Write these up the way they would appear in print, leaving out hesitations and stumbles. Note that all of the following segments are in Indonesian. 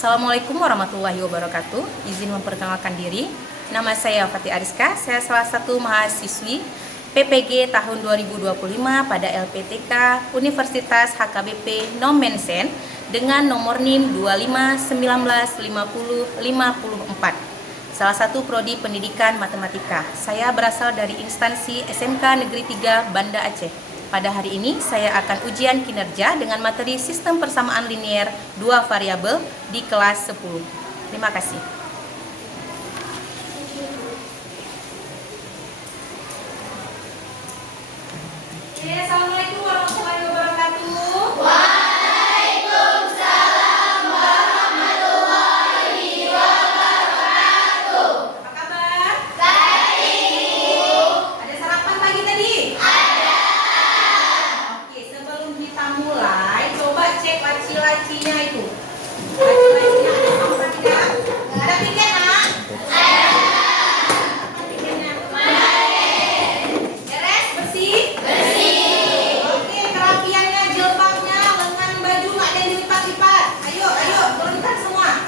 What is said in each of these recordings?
Assalamualaikum warahmatullahi wabarakatuh. Izin memperkenalkan diri. Nama saya Fatih Ariska. Saya salah satu mahasiswi PPG tahun 2025 pada LPTK Universitas HKBP Nomensen dengan nomor NIM 25195054. Salah satu prodi pendidikan matematika. Saya berasal dari instansi SMK Negeri 3 Banda Aceh. Pada hari ini saya akan ujian kinerja dengan materi sistem persamaan linier 2 variabel di kelas 10. Terima kasih. Assalamualaikum warahmatullahi wabarakatuh. Waalaikumsalam warahmatullahi wabarakatuh. Apa kabar? Baik. Ada sarapan pagi tadi? Ada. Oke, sebelum kita mulai, coba cek laci-lacinya itu. Laci-lacinya ada sama tidak? Ada piket, Nak? Ada. Apa piketnya? Kemarin. Beres? Bersih? Bersih. Oke, kerapiannya, jilbabnya, lengan baju nggak ada yang dilipat-lipat. Ayo, turunkan semua.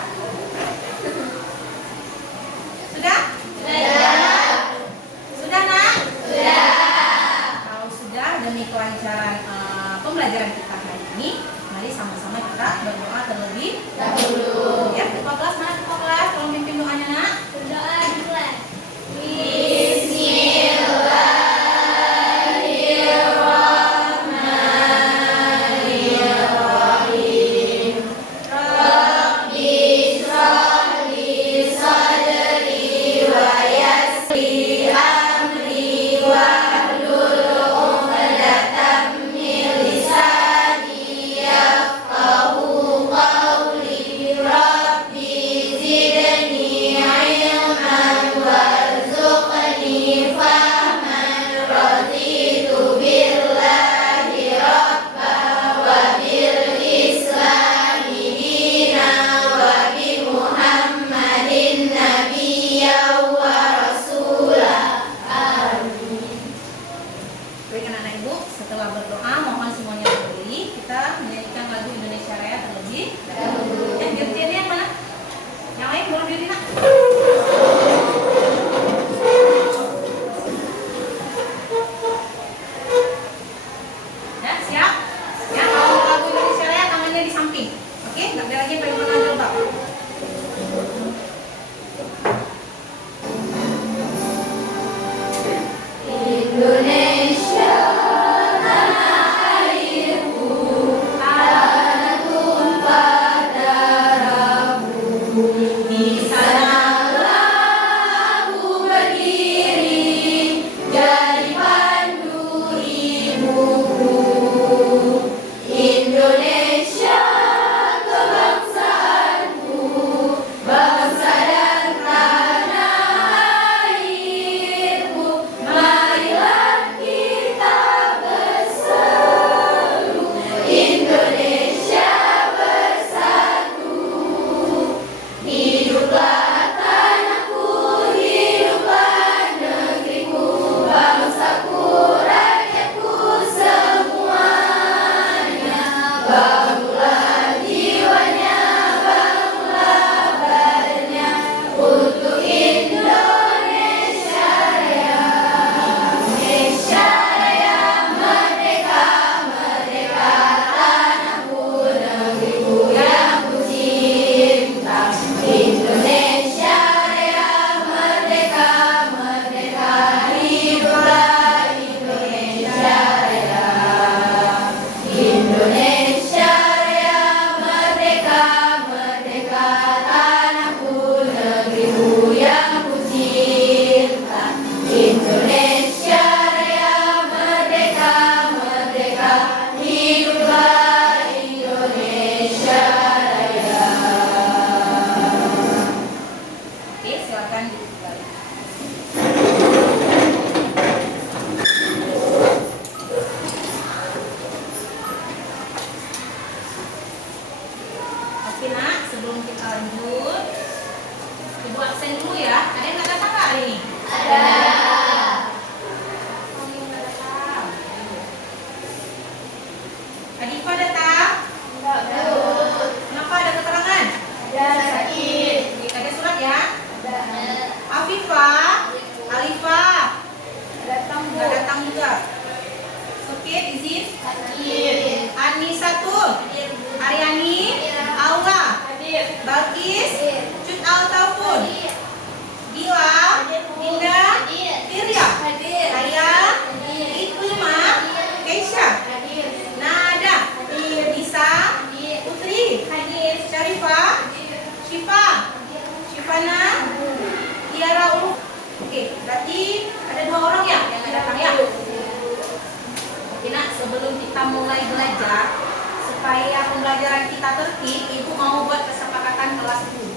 Sudah? Sudah. Sudah, Nak? Sudah. Kalau sudah, demi kelancaran pembelajaran kita hari ini, mari sama-sama kita berdoa terlebih Dahulu. ya. Ketua kelas, mana ketua kelas? Tolong pimpin doanya, Nak. Berdoa di kelas. Bismillahirrahmanirrahim. Rabbi shrah li sadri wa yassir amri wahlul 'uqdatam min lisani yafqahu qawli. Rabbi zidni ilman warzuqni fahman. Raditu billahi rabba wa bil islami dina wa bi muhammadin nabiyya wa rasula. Amin. Baik anak-anak ibu, setelah berdoa mohon semuanya berdiri. Kita menyanyikan lagu Indonesia Raya terlebih dahulu. Dirjennya yang mana? Yang lain boleh berdiri, Nak. Ya, siap? Ya, kalau lagu Indonesia Raya tangannya di samping. Oke, nggak ada lagi yang pegang jilbab. Indonesia tanah airku, tanah tumpah darahmu. Di sanalah aku berdiri, jadi pandu ibuku. Indonesia kebangsaanku, bangsa dan tanah airku. Marilah kita berseru, Indonesia bersatu. Hiduplah tanahku, hiduplah negeriku, bangsaku, rakyatku semuanya. Bangunlah jiwanya, bangunlah badannya untuk Indonesia Raya. Indonesia Raya, merdeka, merdeka, tanahku, negeriku yang ku cinta. Indonesia Raya, merdeka, merdeka, hiduplah Indonesia Raya. Indonesia Raya, merdeka, merdeka, tanahku, negeriku yang ku cinta. Indonesia Raya, merdeka, merdeka, hiduplah Indonesia Raya. Oke, silakan duduk kembali. Oke, Nak, sebelum kita lanjut, Ibu absen dulu ya. Ada yang nggak datang nggak hari ini? Ada. Oh, yang nggak datang. Adifa datang? Enggak. Kenapa ada keterangan? Ada. Syifa, Syifana, Tiara Uluf. Oke, berarti ada 2 orang ya yang nggak datang ya. Oke nak, sebelum kita mulai belajar, supaya pembelajaran kita tertib, Ibu mau buat kesepakatan kelas dulu.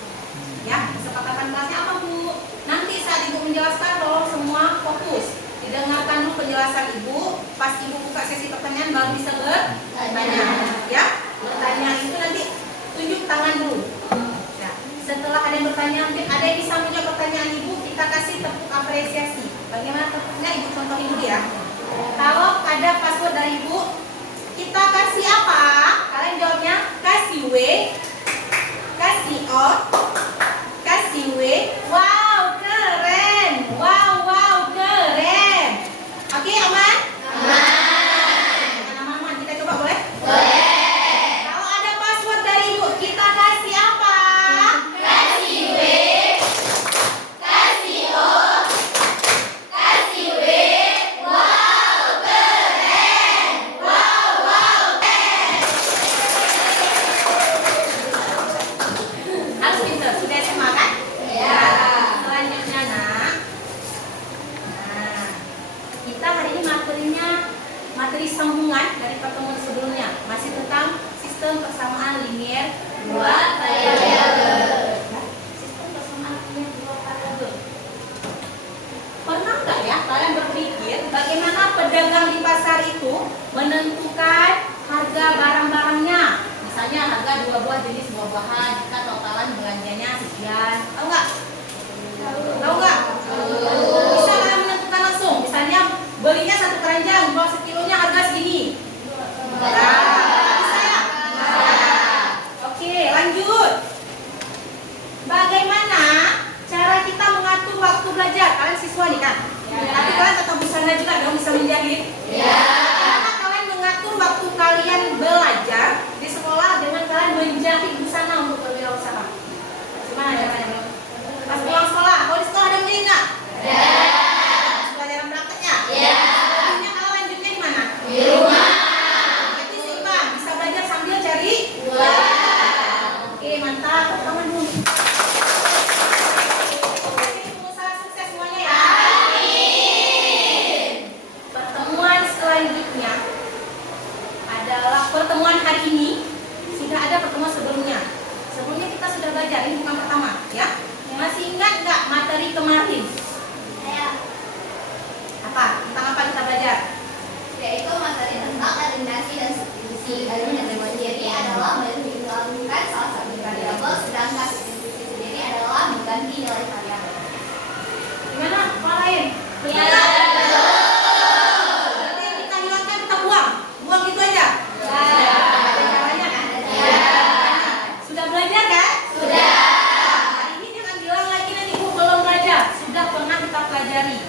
Ya, kesepakatan kelasnya apa Bu? Nanti saat Ibu menjelaskan tolong semua fokus. Didengarkan dulu penjelasan Ibu. Pas Ibu buka sesi pertanyaan baru bisa bertanya. Ya, bertanya itu nanti tunjuk tangan dulu. Nah, setelah ada yang bertanya, mungkin ada yang bisa menjawab pertanyaan Ibu, kita kasih tepuk apresiasi. Bagaimana tepuknya Ibu contohin dulu ya. Kalau ada password dari Ibu, kita kasih apa? Kalian jawabnya kasih W, kasih O, kasih W. Wow, keren. Wow, keren. Oke, aman? Aman. Kita coba boleh? Boleh. Kalau ada password dari Ibu, kita kasih apa? Kasih W, kasih O, kasih W. Wow, keren. Wow, keren. Harus pintar, sudah SMA kan? Ya. Selanjutnya nak. Nah, kita hari ini materinya materi sambungan dari pertemuan sebelumnya, masih tentang sistem persamaan linier Dua variabel. Sistem persamaan linier 2 variabel. Pernah nggak ya kalian berpikir bagaimana pedagang di pasar itu menentukan harga barang-barangnya? Misalnya harga 2 buah jenis buah-buahan, jika totalan belanjanya sekian. Tahu nggak? Tahu nggak? Bisa kalian menentukan langsung. Misalnya belinya 1 keranjang, jual sekilonya harga segini. Bisa ya? Oke, lanjut. Bagaimana cara kita mengatur waktu belajar? Kalian siswa nih kan? Tapi kalian tetap busana juga dong, bisa menjahit? Bagaimana kalian mengatur waktu kalian belajar di sekolah dengan kalian menjahit busana untuk berwirausaha? Gimana caranya? Pas pulang sekolah, kalau di sekolah ada yang beli nggak? Pelajaran prakteknya? Lanjutnya kalau lanjutnya di mana? Di rumah. Berarti seimbang, bisa belajar sambil cari Oke, mantap. Tangan dulu. Oke, pengusaha sukses semuanya ya. Pertemuan selanjutnya adalah pertemuan hari ini. Sudah ada pertemuan sebelumnya. Sebelumnya kita sudah belajar, ini bukan pertama ya. Masih ingat nggak materi kemarin? Apa? Tentang apa kita belajar? Yaitu materi tentang eliminasi dan substitusi. Eliminasi sendiri adalah menghilangkan salah satu variabel, sedangkan substitusi sendiri adalah mengganti nilai variabel. Gimana? Orang lain? Berarti yang kita hilangkan kita buang. Buang gitu aja. Ada caranya kan? Sudah belajar kan? Sudah. Hari ini jangan bilang lagi nanti Ibu belum belajar. Sudah pernah kita pelajari.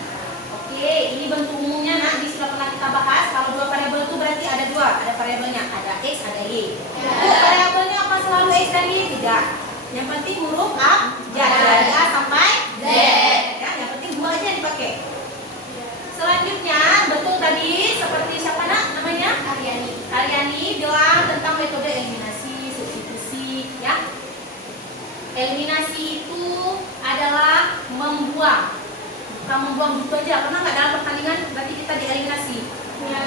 Oke, ini bentuk umumnya nanti sudah pernah kita bahas. Kalau 2 variabel itu berarti ada 2. Ada variabelnya, ada X, ada Y. Bu, variabelnya apa selalu X dan Y? Tidak. Yang penting huruf A, dari A sampai Z. Ya, yang penting 2 aja yang dipakai. Selanjutnya, betul tadi seperti siapa nak namanya? Aryani bilang tentang metode eliminasi, substitusi, ya. Eliminasi itu adalah membuang. Bukan membuang gitu aja. Pernah nggak dalam pertandingan berarti kita dieliminasi?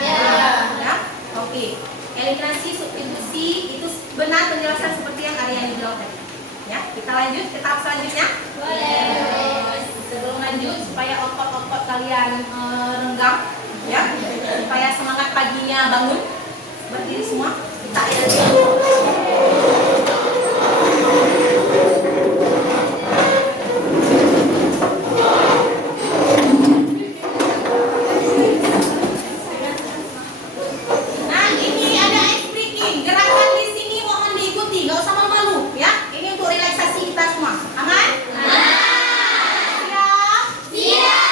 Ya. Oke. Eliminasi, substitusi itu benar penjelasan seperti yang Aryani bilang tadi. Ya, kita lanjut ke tahap selanjutnya. Boleh. Sebelum lanjut supaya otot-otot kalian renggang, ya, supaya semangat paginya bangun. Berdiri semua. Kita Nah, ini ada ice breaking. Gerakan di sini mohon diikuti, nggak usah malu-malu, ya. Ini untuk relaksasi kita semua. Aman? Siap?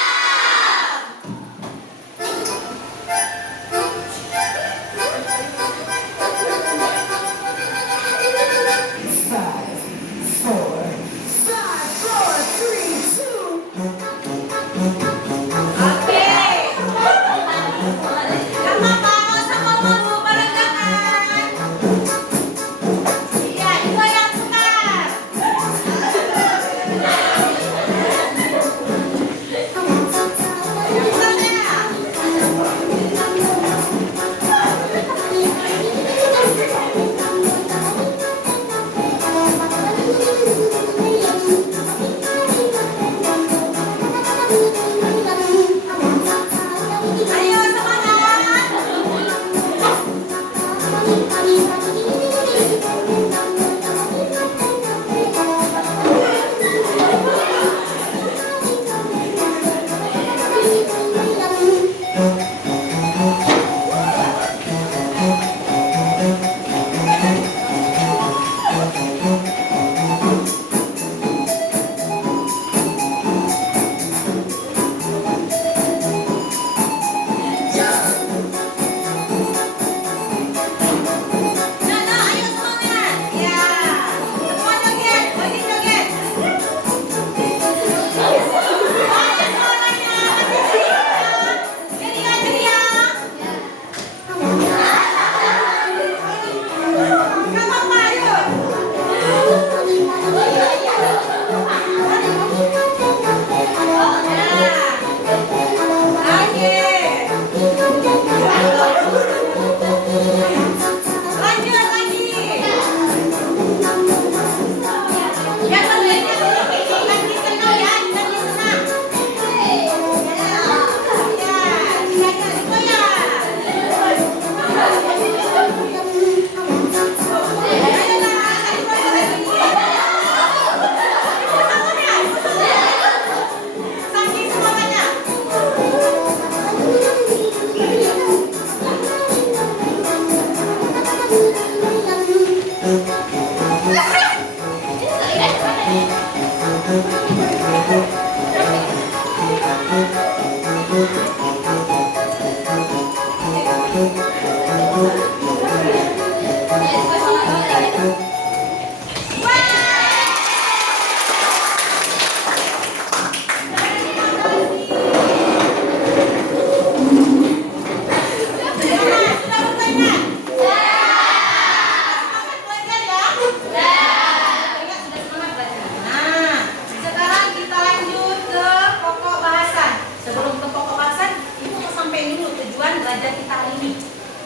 belajar kita hari ini.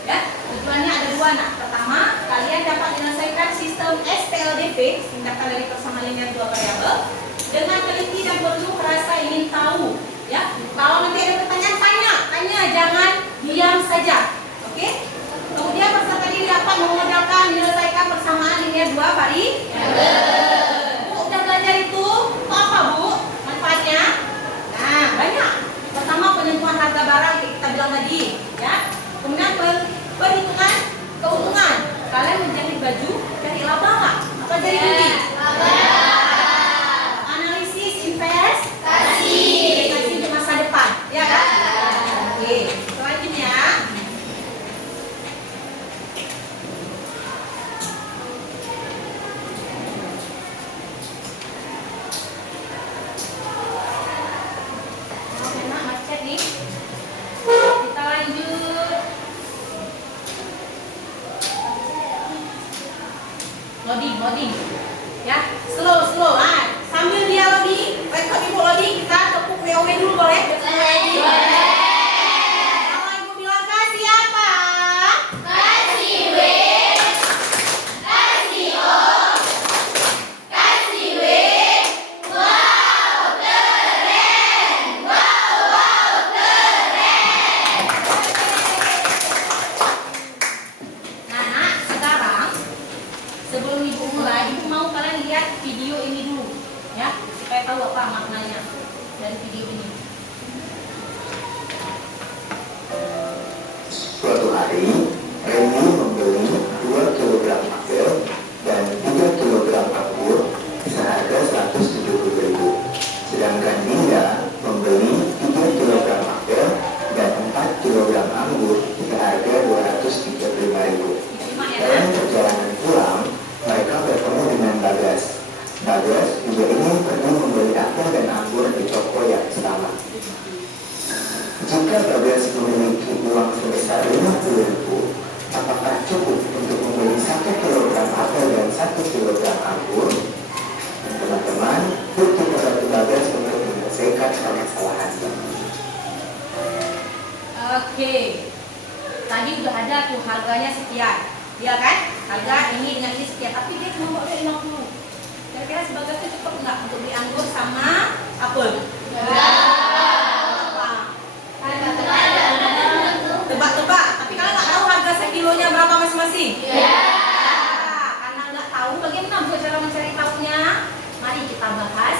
Ya, tujuannya ada dua nak. Pertama, kalian dapat menyelesaikan sistem SPLDV, singkatan dari persamaan linear dua variabel, dengan teliti dan penuh rasa ingin tahu. Ya, kalau nanti ada pertanyaan, tanya, jangan diam saja. Oke? Kemudian peserta ini dapat memudahkan menyelesaikan persamaan linear dua variabel. Bu, udah belajar itu? Itu apa, Bu? Manfaatnya? Nah, banyak. Pertama, penentuan harga barang yang kita bilang tadi, ya. Kemudian perhitungan keuntungan. Kalian menjahit baju dari laba nggak? Apa dari rugi? Laba. Analisis investasi untuk masa depan, ya kan? Oke, selanjutnya. Enak macet nih. Kita lanjut. Loading. Ya, slow. Sambil dia loading, rekod ibu loading, kita tepuk WOW dulu boleh? Boleh. Kalau ibu bilang kasih apa? Kasih W, kasih O, kasih W. Wow, keren. Wow, keren. Nah, nak, sekarang sebelum ibu mulai, ibu mau kalian lihat video ini dulu, ya, supaya tahu apa maknanya dari video ini. Suatu hari, Reni membeli 2 kg apel dan 3 kg anggur seharga 170.000. Sedangkan Dinda membeli 3 kg apel dan 4 kg anggur seharga 235.000. Dalam perjalanan pulang, mereka bertemu dengan Bagas. Bagas juga ingin pergi membeli apel dan anggur di toko yang sama. Jika Bagas memiliki uang sebesar 50.000, apakah cukup untuk membeli 1 kg apel dan 1 kg anggur? Teman-teman, yuk kita bantu Bagas untuk menyelesaikan permasalahannya. Oke, tadi udah ada tuh harganya sekian, ya kan? Harga ini dengan ini sekian, tapi dia cuma bawa 50. Kira-kira si Bagas itu cukup nggak untuk beli anggur sama apel? Tebak-tebak, tapi kalian nggak tahu harga sekilonya berapa masing-masing? Karena nggak tahu, bagaimana buat cara mencari tahunya? Mari kita bahas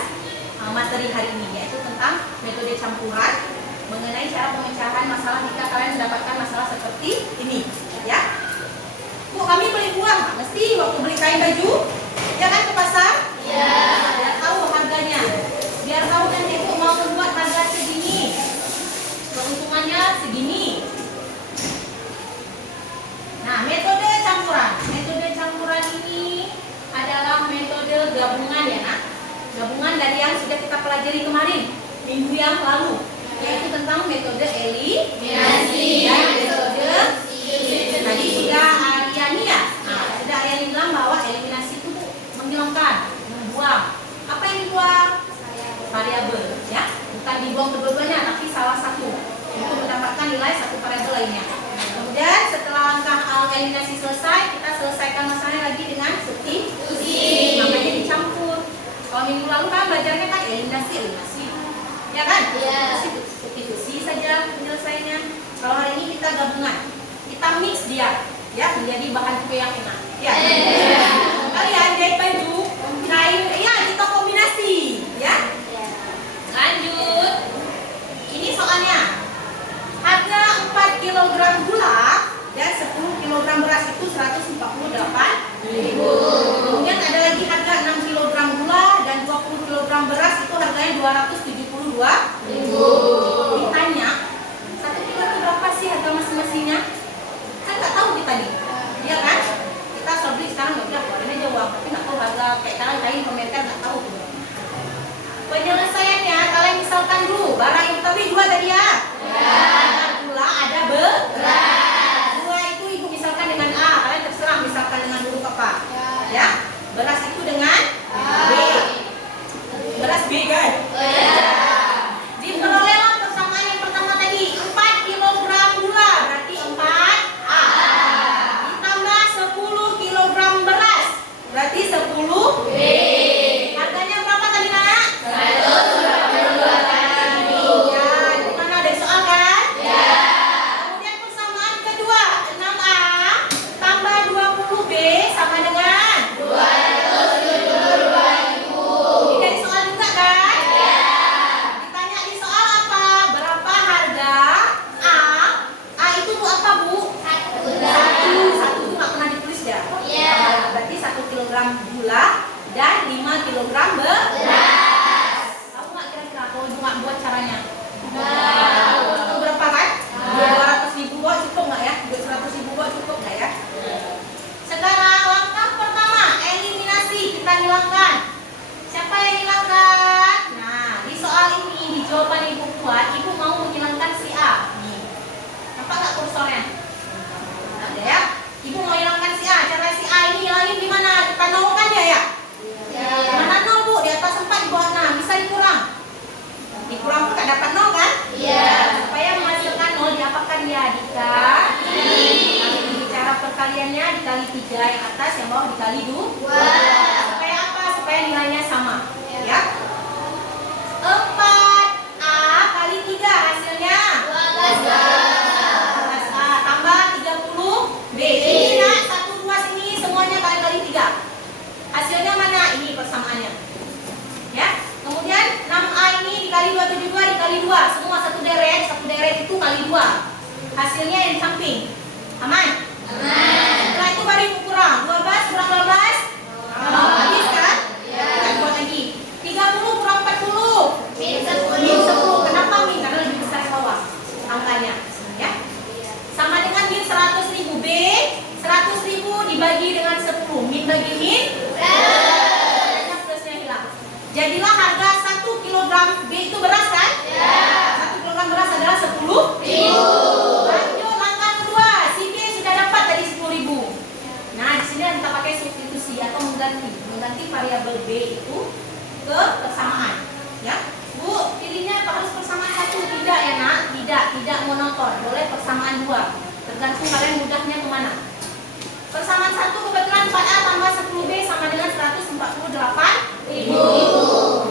materi hari ini, yaitu tentang metode campuran mengenai cara pemecahan masalah jika kalian mendapatkan masalah seperti ini, ya. Bu, kami beli buah, mesti waktu beli kain baju, ya kan, ke pasar? Iya. Biar tahu harganya, biar tahu nanti Bu mau membuat harga segini, keuntungannya segini. Nah, metode campuran ini adalah metode gabungan, ya nak. Gabungan dari yang sudah kita pelajari kemarin, minggu yang lalu, yaitu tentang metode eliminasi dan metode substitusi. Tadi sudah Ariani ya. Nah, sudah Ariani bilang bahwa eliminasi itu menghilangkan, membuang. Apa yang dibuang? Variabel, ya. Bukan dibuang kedua-duanya, tapi salah satu untuk mendapatkan nilai satu variabel lainnya. Kemudian setelah langkah eliminasi selesai, kita selesaikan masalahnya lagi dengan substitusi. Makanya dicampur. Kalau minggu lalu kan belajarnya kan eliminasi, ya kan? Substitusi saja penyelesaiannya. Kalau hari ini kita gabungan, kita mix dia, ya, menjadi bahan kue yang enak. Ya. Kalian jahit baju, kain, ya, kita kombinasi, ya. Lanjut. Ini soalnya. Harga 4 kg gula dan 10 kg beras itu 148.000. Kemudian ada lagi harga 6 kg gula dan 272.000. Ditanya, 1 kilo itu berapa sih harga masing-masingnya? Kan nggak tahu kita nih, iya kan? Kita asal beli sekarang nggak udah keluarin aja uang, tapi nggak tahu harga kayak kain komentar nggak tahu. Penyelesaiannya, kalian misalkan dulu barang yang kita beli dua tadi ya. Ada gula, ada beras. Gula itu ibu misalkan dengan A, kalian terserah misalkan dengan huruf apa. Ya, beras itu dengan B. Beras B kan? Diperolehlah persamaan yang pertama tadi 4 kg gula berarti 4A. Ditambah 10 kg beras berarti 10B. Harganya berapa tadi nak? 192.000. Ya, gimana ada soal kan? Ya. Kemudian persamaan kedua 6A tambah 20B sama dengan 272.000. Ini dari soal juga kan? Ya. Ditanya di soal apa? Berapa harga A? A itu bu apa bu? Satu itu nggak pernah ditulis ya? Iya. Berarti 1 kg gula dan 5 kg beras. Tahu nggak kira-kira kalau ibu nggak buat caranya? Itu berapa kan? 200.000 buat cukup nggak ya? 100.000 buat cukup nggak ya? Sekarang langkah pertama eliminasi, kita hilangkan. Siapa yang hilangkan? Nah, di soal ini di jawaban ibu buat, ibu mau menghilangkan si A. Nih, nampak nggak kursornya? Ada ya? Ibu mau hilangkan si A. Cara si A ini hilangin di mana? Kita nolkan ya? Mana nol bu? Di atas 4 di bawah 6. Bisa dikurang? Dikurang pun tak dapat nol kan? Iya. Supaya menghasilkan nol diapakan ya? Dikali. Cara perkaliannya dikali 3 yang atas, yang bawah dikali 2. Supaya apa? Supaya nilainya sama. Ya. 4A kali 3 hasilnya 12A tambah 30B. Ini nak 1, 2 sini semuanya kali 3. Hasilnya mana? Ini persamaannya. Ya. Kemudian 6A ini dikali 272 dikali 2. Semua satu deret itu kali 2. Hasilnya yang di samping. Aman? Setelah itu baru ibu kurang. 12 kurang 12. Habis kan? Kita buat lagi. 30 kurang 40. Min 10. Kenapa min? Karena lebih besar yang bawah angkanya. Ya. Sama dengan min 100.000 B. 100.000 dibagi dengan 10. Min bagi min. Plusnya hilang. Jadilah harga 1 kg B itu beras kan? 1 kg beras adalah 10.000. Lanjut langkah kedua. Si B sudah dapat tadi 10.000. Nah, di sini kita pakai substitusi atau mengganti variabel B itu ke persamaan. Ya, Bu, pilihnya harus persamaan 1. Tidak ya nak? Tidak monoton. Boleh persamaan 2. Tergantung kalian mudahnya kemana. Persamaan 1 kebetulan 4A tambah 10B sama dengan 148.000.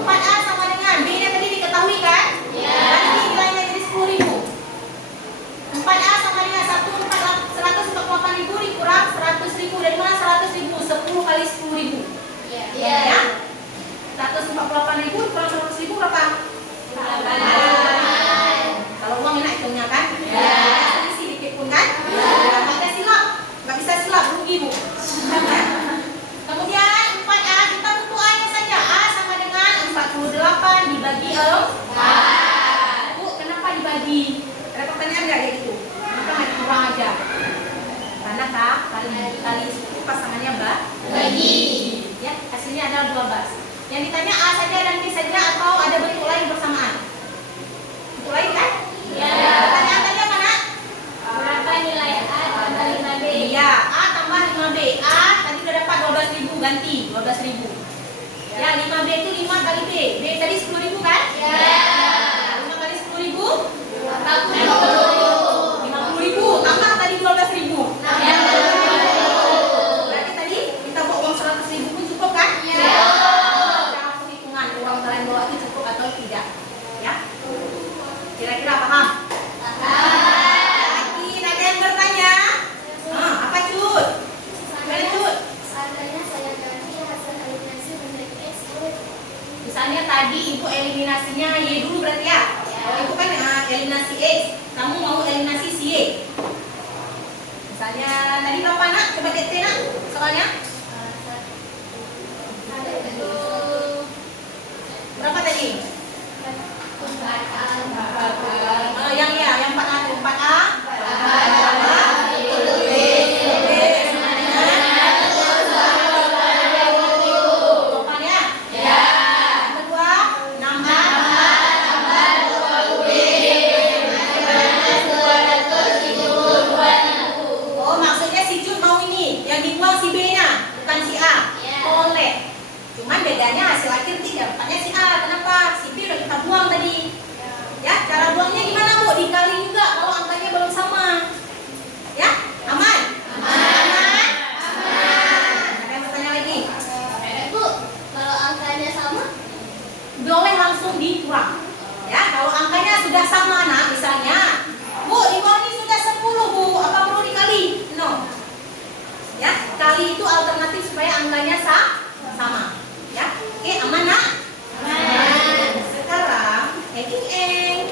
4A sama dengan B-nya tadi diketahui kan? Berarti nilainya jadi 10.000. 4A sama dengan 148.000 dikurang 100.000. Dari mana 100.000? 10 kali 10.000. Ya. 148.000 dikurang 100.000 berapa? 8. Kalau uang enak hitungnya kan? Isi dikit pun kan? Nggak ada silap. Nggak bisa silap, rugi bu. Kemudian 4A kita butuh A-nya saja. A sama dengan 48 dibagi 4. Bu, kenapa dibagi? Ada pertanyaan nggak kayak gitu? Kenapa nggak dikurang aja? Karena kali 10 pasangannya bagi. Ya, hasilnya adalah 12. Yang ditanya A saja dan B saja atau ada bentuk lain bersamaan? Bentuk lain kan? Pertanyaan tadi apa nak? Berapa nilai A tambah 5B? Iya, A tambah 5B. A tadi udah dapat 12.000, ganti 12.000. Ya, 5B itu 5 kali B. B tadi 10.000 kan? 5 kali 10.000? 50.000. Tambah tadi 12.000. Berarti tadi kita bawa uang 100.000 pun cukup kan? Cara perhitungan uang kalian bawa itu cukup atau tidak? Ya. Kira-kira paham? Lagi ada yang bertanya? Apa Cut? Gimana Cut? Seandainya saya ganti hasil eliminasi menjadi X. Misalnya tadi ibu eliminasinya Y dulu berarti ya? Kalau ibu kan eliminasi X, kamu mau eliminasi si Y. Misalnya tadi berapa nak? Coba DT nak soalnya. Berapa tadi? bedanya hasil akhir 3. Makanya si A. Kenapa? Si B udah kita buang tadi. Ya, cara buangnya gimana Bu? Dikali juga kalau angkanya belum sama. Ya, aman? Aman. Ada yang bertanya lagi? Bu, kalau angkanya sama? Boleh langsung dikurang. Ya, kalau angkanya sudah sama, nah misalnya, Bu, di bawah ini sudah 10 Bu, apa perlu dikali? No. Ya, kali itu alternatif supaya angkanya sama. Ya, oke, aman nak? Aman. Sekarang, eng.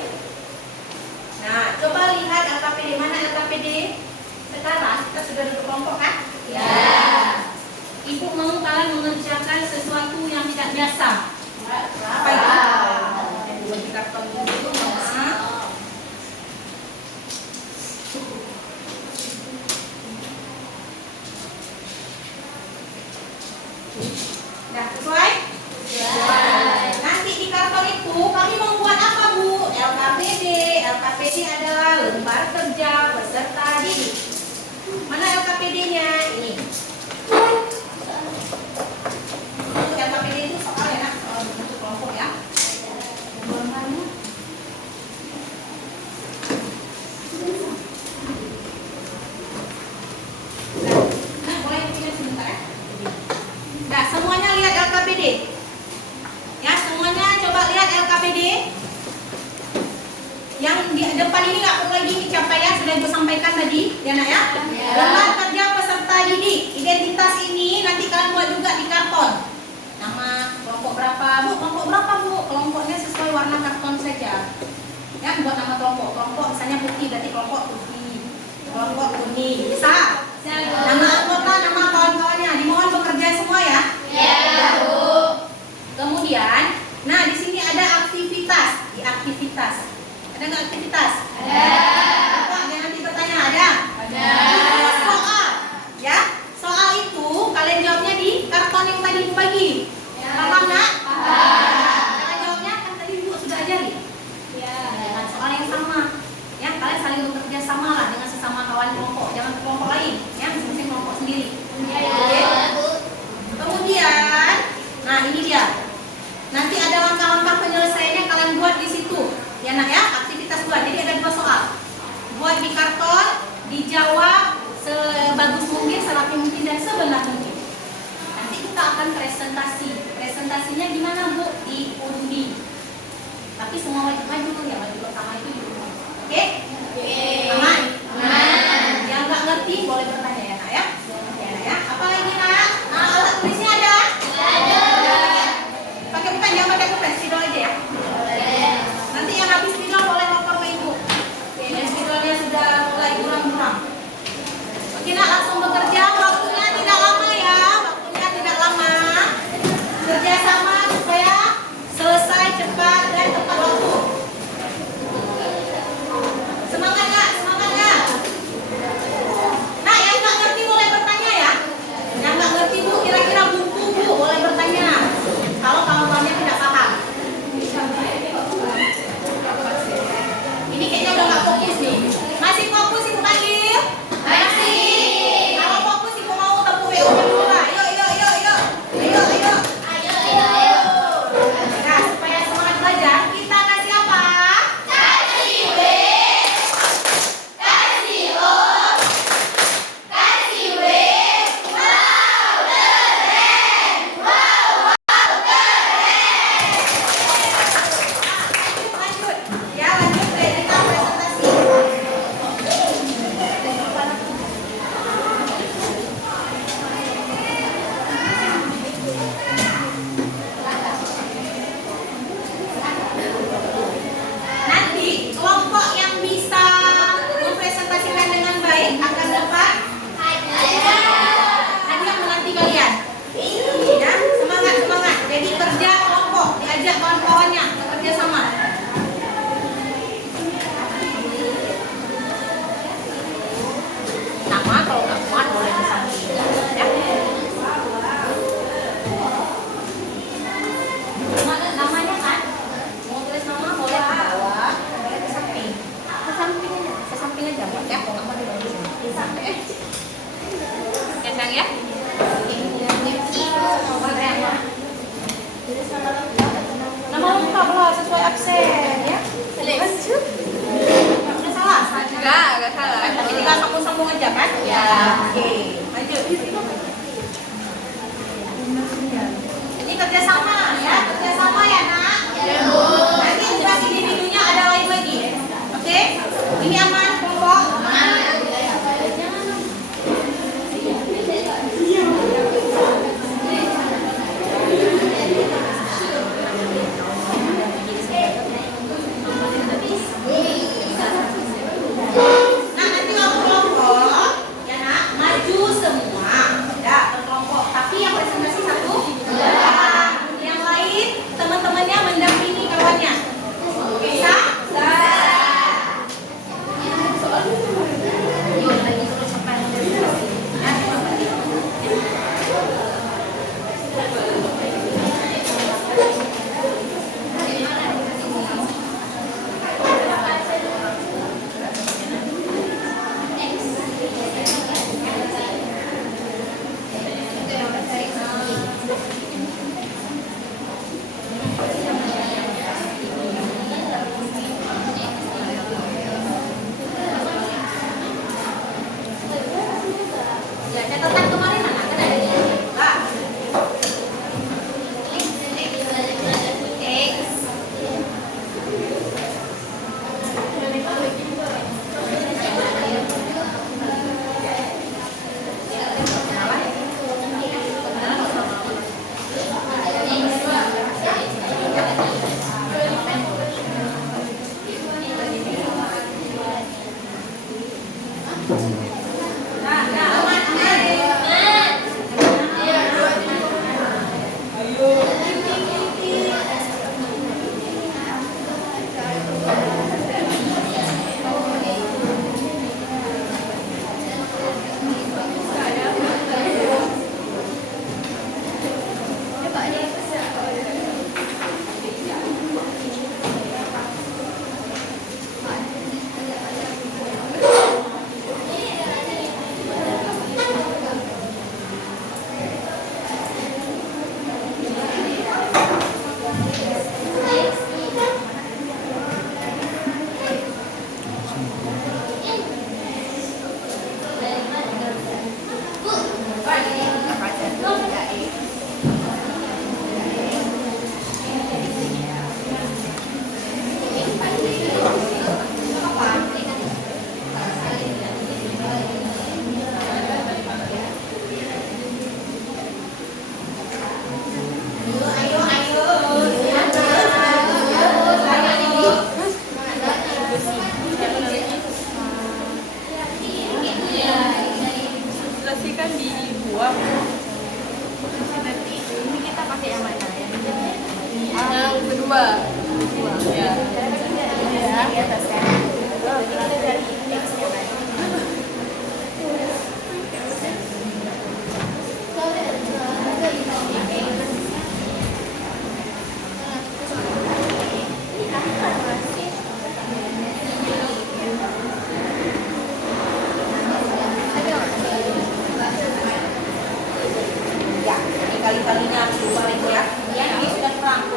Nah, coba lihat LKPD, mana LKPD? Sekarang kita sudah duduk kelompok kan? Ya. Ibu mau kalian mengerjakan sesuatu yang tidak biasa. Apa itu? Buat kita tonton dulu, Mama. Udah sesuai? Nanti di karton itu kami membuat apa Bu? LKPD. LKPD adalah lembar kerja peserta didik. Mana LKPD-nya? Ini. LKPD itu soal ya nak, soal bentuk kelompok ya. Nah, boleh kita sebentar ya. Nah, semuanya lihat LKPD. Ya, semuanya coba lihat LKPD. Yang di depan ini nggak perlu lagi dicapai ya, sudah ibu sampaikan tadi, ya nak ya. Lembar kerja peserta didik. Identitas ini nanti kalian buat juga di karton. Nama kelompok berapa Bu? Kelompok berapa Bu? Kelompoknya sesuai warna karton saja. Ya, buat nama kelompok. Kelompok misalnya putih, berarti kelompok putih. Kelompok kuning. Bisa? Nama anggota, nama kawan-kawannya. Dimohon bekerja semua ya. Ya, Bu. Kemudian, nah di sini ada aktivitas. Di aktivitas. Ada nggak aktivitas? Ada. Apa? Yang nanti bertanya ada? Ada. Itu soal. Ya, soal itu kalian jawabnya di karton yang tadi ibu bagi. Paham nak? Cara jawabnya kan tadi ibu sudah ajari. Dengan soal yang sama. Ya, kalian saling bekerja sama lah dengan sesama kawan kelompok. Jangan ke kelompok lain. Ya, masing-masing kelompok sendiri. Oke. Kemudian, nah ini dia. Nanti ada langkah-langkah penyelesaiannya kalian buat di situ. Ya nak ya, aktivitas 2. Jadi ada 2 soal. Buat di karton, dijawab sebagus mungkin, serapi mungkin dan sebenar mungkin. Nanti kita akan presentasi. Presentasinya gimana Bu? Diundi. Tapi semua wajib maju ya, wajib pertama itu diundi. Oke? Aman? Yang nggak ngerti boleh bertanya ya nak ya. Ya nak ya. Apa lagi nak? Nah, alat tulisnya ada? Pakai bukan, jangan pakai bukan, spidol aja ya. Nanti yang habis spidol boleh lapor ke ibu. Yang spidolnya sudah mulai kurang-kurang. Oke nak, langsung bekerja. Waktunya tidak lama ya. Waktunya tidak lama. Kerja sama supaya selesai cepat dan tepat waktu. Oke, maju. Ini kerjasama ya, kerjasama ya nak. Nanti tugas individunya ada lain lagi. Oke, ini aman kelompok? Nah, nanti waktu kelompok ya nak, maju semua. Ya, kelompok. Tapi yang presentasi satu, yang lain teman-temannya mendampingi kawannya. Bisa? Ya, catatan kemarin mana? Kan ada di sini. Pak. Kan dibuang. Ini kita pakai yang mana ya? Yang kedua. Ya. Di atas kan. Kita dari X ya kan. Ya, ini kali-kalinya lupa lagi ya. Ya, ini sudah kurang.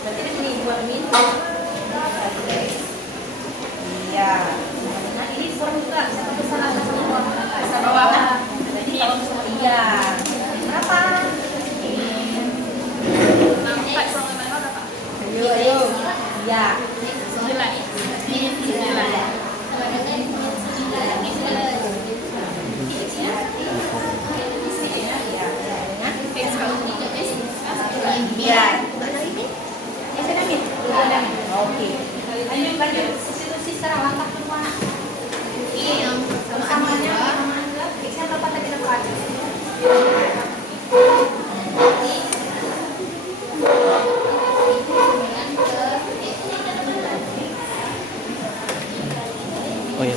Berarti di sini 2 min. Iya. Nah, ini kurang juga. Bisa besar atas sama bawah. Besar bawah kan? Jadi kalau misalnya iya. Berapa? 4 kurang 5 berapa? Ayo. Iya. 9. Iya. Ya, saya min. Oke. Lanjut. Substitusi secara langkah kedua. Ini yang samanya X-nya berapa tadi depan? Oh iya.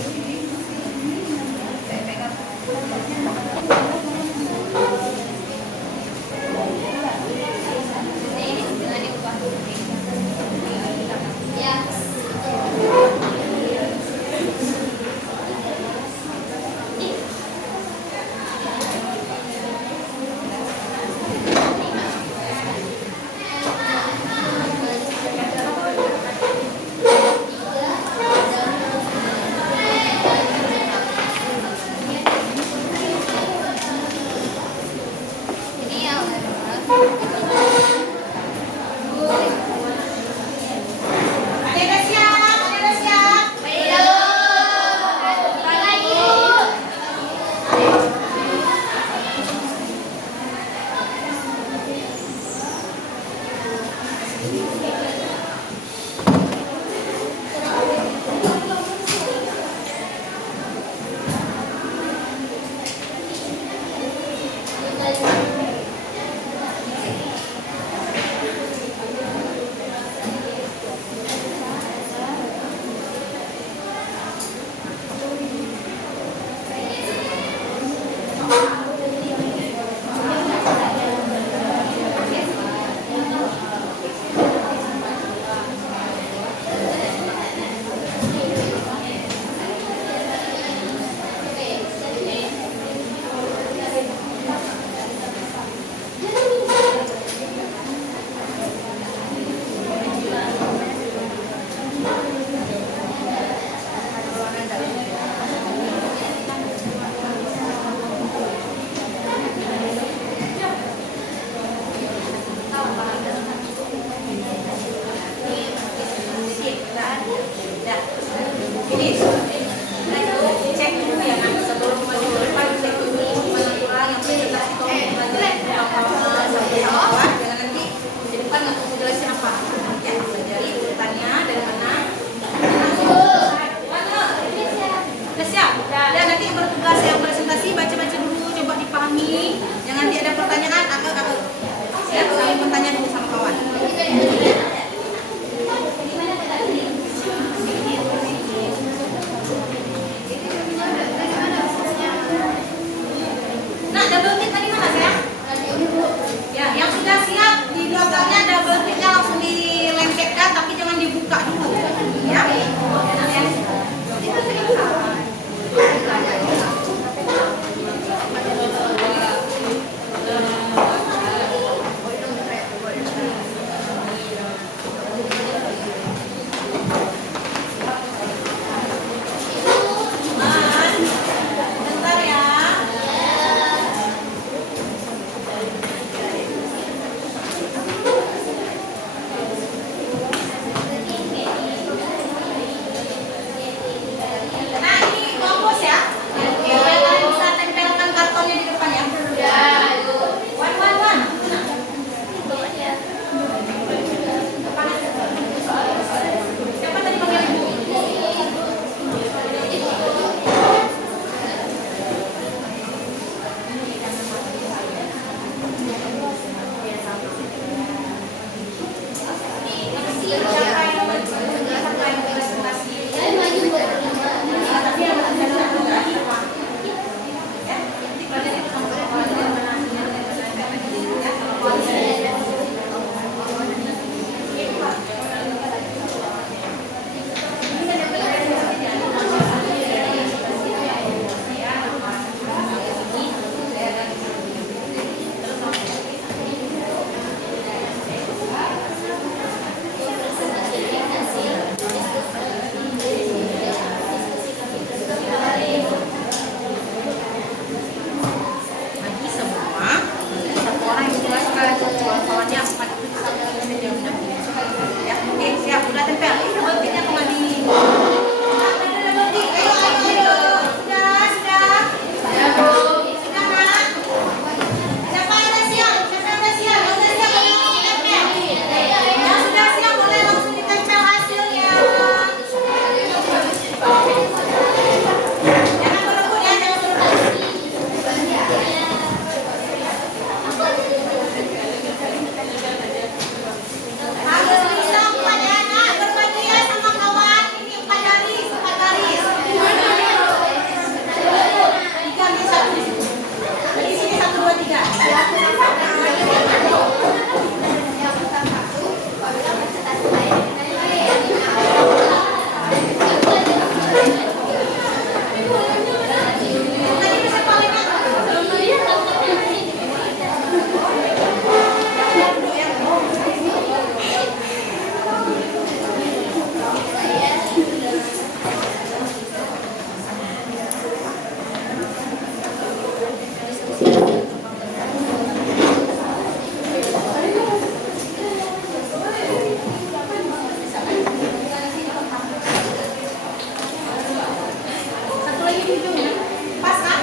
ujung-ujungnya. Pas kan?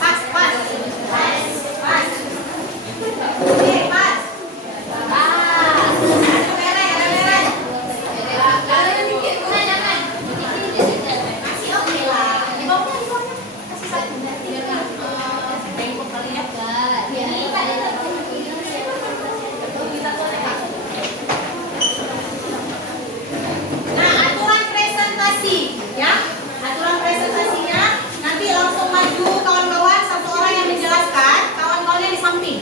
Pas, pas. Pas. Oke, pas. Ada merah, ada merah. Jangan. Masih oke lah. Di bawahnya. Kasih satu. Biar nggak bengkok kali ya. Ini tadi Nah, aturan presentasi ya. Aturan presentasinya nanti langsung maju kawan-kawan, satu orang yang menjelaskan, kawan-kawannya di samping.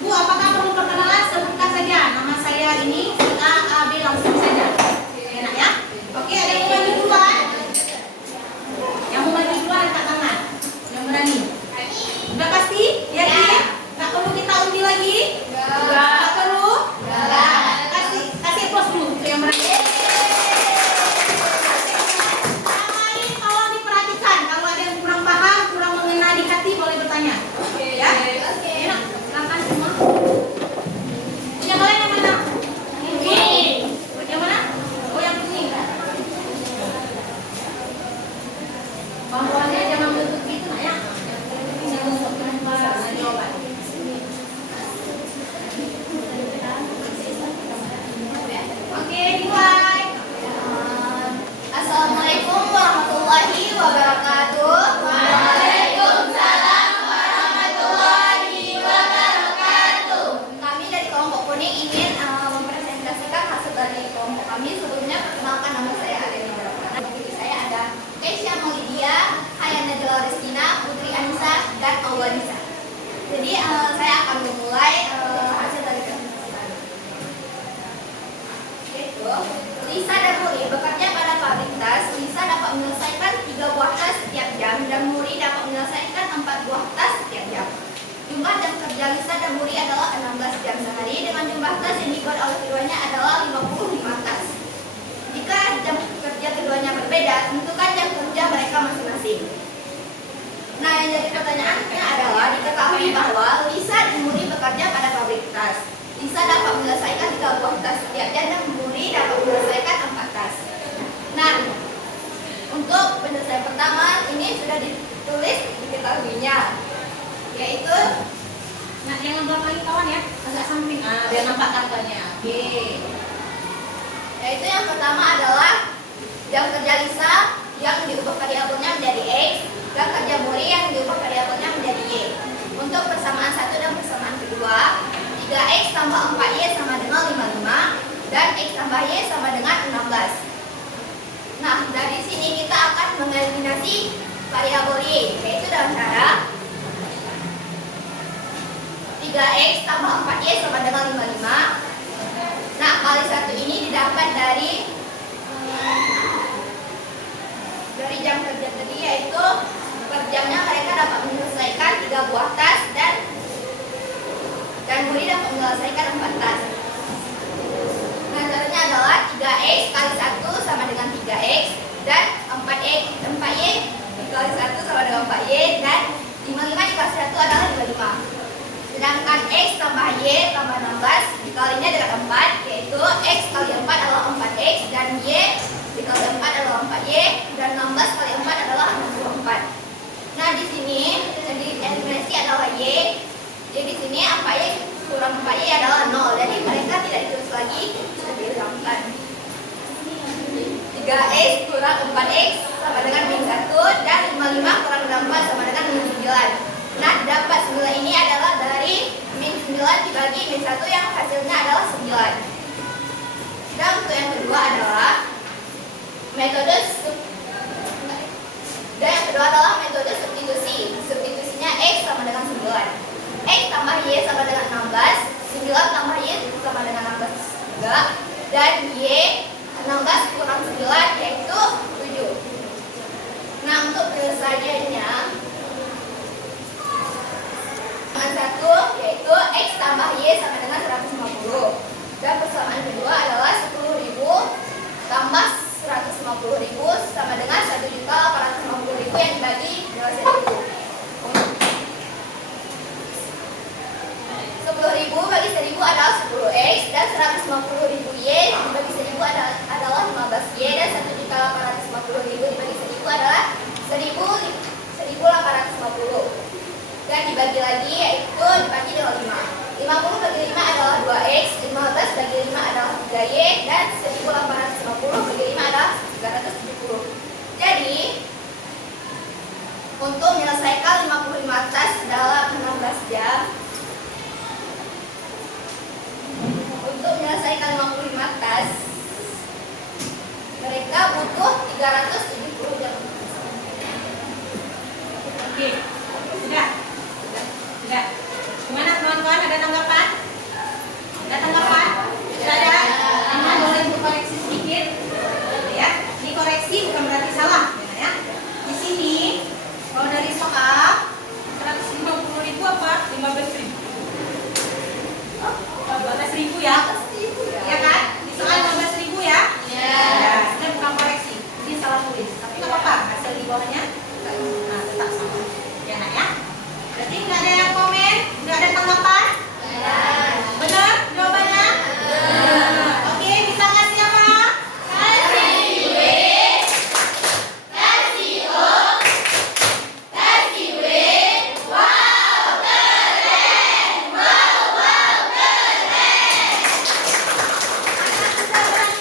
Bu, apakah perlu perkenalan? Sebutkan saja nama saya ini A, A, B, langsung saja. Enak ya? Oke, ada yang mau maju duluan? Yang mau maju duluan angkat tangan. Yang berani. Udah pasti? Yakin? Nggak perlu kita undi lagi? Nggak perlu? Kasih plus dulu untuk yang berani. Yang lain tolong diperhatikan. Kalau ada yang kurang paham, kurang mengena di hati, boleh bertanya. Ya? Enak. Silakan semua. Yang lain yang mana? Kuning. Yang mana? Oh, yang kuning. Bawahnya jangan bentuk gitu, nak ya. Jangan bentuk jawaban. Oke, dimulai. Assalamualaikum warahmatullahi wabarakatuh. Waalaikumsalam warahmatullahi wabarakatuh. Kami dari kelompok kuning ingin mempresentasikan hasil dari kelompok kami. Sebelumnya perkenalkan, nama saya Adeni Warahmana. Di saya ada Keisha Maulidia, Hayana Jela Rizkina, Putri Anissa, dan Awanisa. Jadi saya akan memulai hasil dari presentasi kami. Yaitu Lisa dan Muri bekerja pada pabrik tas. Lisa dapat menyelesaikan 3 buah tas setiap jam dan Muri dapat menyelesaikan 4 buah tas setiap jam. Jumlah jam kerja Lisa dan Muri adalah 16 jam sehari dengan jumlah tas yang dibuat oleh keduanya adalah 55 tas. Jika jam kerja keduanya berbeda, tentukan jam kerja mereka masing-masing. Nah, yang jadi pertanyaannya adalah diketahui bahwa Lisa dan Muri bekerja pada pabrik tas. Lisa dapat menyelesaikan 3 buah tas setiap jam dan Muri dapat menyelesaikan 4 tas. Nah, untuk penyelesaian pertama ini sudah ditulis diketahuinya, yaitu Nah, yang belakang kawan ya, agak samping. Biar nampak angkanya. Oke. yaitu yang pertama adalah jam kerja Lisa yang diubah variabelnya menjadi X, jam kerja Muri yang diubah variabelnya menjadi Y. Untuk persamaan satu dan persamaan kedua, 3X tambah 4Y sama dengan 55 dan X tambah Y sama dengan 16. Nah, dari sini kita akan mengeliminasi variabel Y, yaitu dengan cara 3X tambah 4Y sama dengan 55. Nah, kali satu ini didapat dari jam kerja tadi, yaitu per jamnya mereka dapat menyelesaikan 3 buah tas dan Muri dapat menyelesaikan 4 tas. Nah, caranya adalah 3X kali 1 sama dengan 3X dan 4Y dikali 1 sama dengan 4Y dan 55 dikali 1 adalah 55. Sedangkan X tambah Y tambah 16 dikalinya dengan 4, yaitu X kali 4 adalah 4X dan Y dikali 4 adalah 4Y dan 16 kali 4 adalah 64. Nah, di sini jadi eliminasi adalah Y. Jadi di sini 4Y kurang 4Y adalah 0. Jadi mereka tidak ditulis lagi, bisa dihilangkan. 3X kurang 4X sama dengan min 1 dan 55 kurang 64 sama dengan min 9. Nah, dapat 9 ini adalah dari min 9 dibagi min 1 yang hasilnya adalah 9. Dan untuk yang kedua adalah metode substitusi. Substitusinya X sama dengan 9. X tambah Y sama dengan 16, 9 tambah Y sama dengan 16 juga, dan Y 16 kurang 9 yaitu 7. Nah, untuk penyelesaiannya dengan 1 yaitu X tambah Y sama dengan 150. Dan persamaan kedua adalah 10.000 tambah 150.000 sama dengan 1.850.000 yang dibagi dengan 1.000. 10.000 bagi 1.000 adalah 10X dan 150.000 Y dibagi 1.000 adalah 15Y dan 1.850.000 dibagi 1.000 adalah 1.000. 1850. Dan dibagi lagi yaitu dibagi dengan 5. 50 bagi 5 adalah 2x, 15 bagi 5 adalah 3y, dan 1850 bagi 5 adalah 370. Jadi, untuk menyelesaikan 55 tas dalam 16 jam, mereka butuh 370 jam. Oke, sudah. Gimana teman-teman? Ada tanggapan? Sudah ada? Anda boleh koreksi sedikit, ya. Ini koreksi bukan berarti salah, ya. Di sini, kalau dari soal 150.000 apa? 15.000. 15.000 ya? Ya kan? Di soal 15.000 ya? Ya. Sudah bukan koreksi. Ini salah tulis. Tapi nggak apa-apa. Hasil di bawahnya tetap sama. Ya, nak ya? Berarti nggak ada yang komen? Nggak ada tanggapan? Benar jawabannya? Oke, kita kasih apa?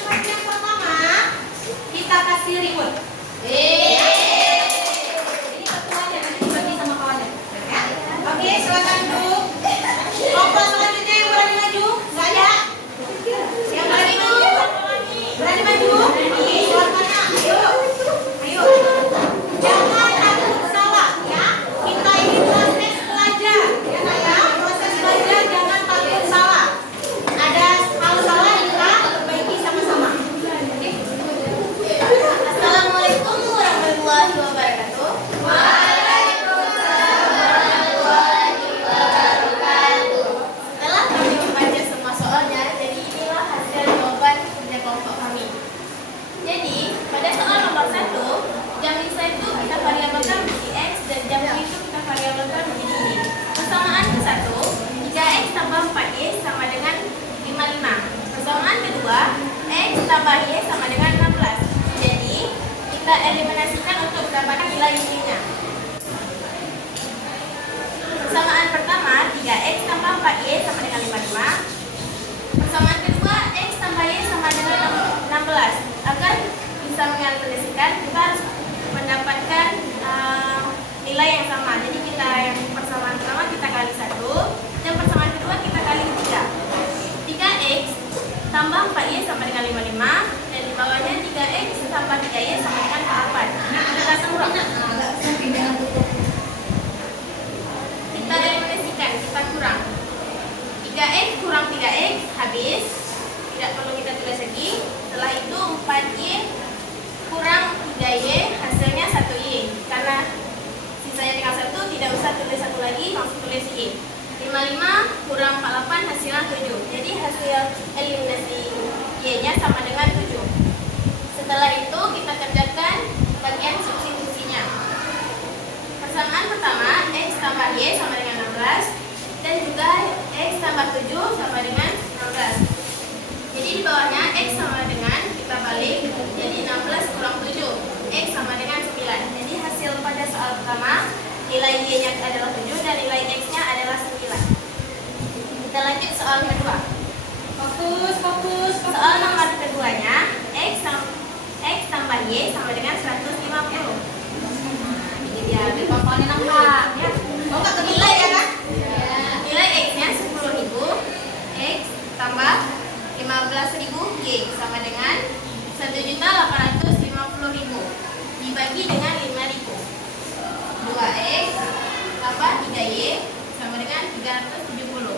Yang pertama, kita kasih reward. Ini ketuanya nanti dibagi sama kawannya. Ya? Oke, silakan duduk. Kelompok selanjutnya yang berani maju? Nggak ada? Yang berani maju? Berani maju? Oke, silakan ya. Ayo. Jangan takut salah ya. Kita ini proses belajar. Ya nggak ya? Proses belajar jangan takut salah. Ada hal salah kita perbaiki sama-sama. Oke? Assalamualaikum warahmatullahi wabarakatuh. Setelah kami membaca semua soalnya, jadi inilah hasil jawaban kerja kelompok kami. Jadi, pada soal nomor 1, jam bisa itu kita variabelkan menjadi x dan jam itu kita variabelkan menjadi y. Persamaan ke-1, 3x tambah 4y sama dengan 55. Persamaan kedua, x tambah y sama dengan 16. Jadi, kita eliminasikan untuk mendapatkan nilai y-nya. Persamaan pertama, 3x tambah 4y sama dengan 55. Persamaan kedua, x tambah y sama dengan 16. Agar bisa mengeliminasikan, kita harus mendapatkan nilai yang sama. Jadi kita yang persamaan pertama kita kali 1, dan persamaan kedua kita kali 3. 3x tambah 4y sama dengan 55, dan di bawahnya 3x tambah 3y sama dengan 4. Kita kurang. Kita eliminasikan, kita kurang. 3x kurang 3x habis, tidak perlu kita tulis lagi. Setelah itu 4y kurang 3y hasilnya 1y. Karena sisanya tinggal 1, tidak usah tulis 1 lagi, langsung tulis y. 55 kurang 48 hasilnya 7. Jadi hasil eliminasi y-nya sama dengan 7. Setelah itu kita kerjakan bagian substitusinya. Persamaan pertama, x tambah y sama dengan 16, dan juga x tambah 7 sama dengan 16. Jadi di bawahnya x sama dengan, kita balik, jadi 16 kurang 7, x sama dengan 9. Jadi hasil pada soal pertama, nilai y-nya adalah 7 dan nilai x-nya adalah 9. Kita lanjut soal kedua. Fokus. Soal nomor keduanya, x tambah y sama dengan 150. Ini dia, biar kawan-kawan nampak ya. Oh, nggak nilai ya kan? Nilai x-nya 10.000, x tambah 15.000 y sama dengan 1.850.000 dibagi dengan 5.000. 2x tambah 3y sama dengan 370.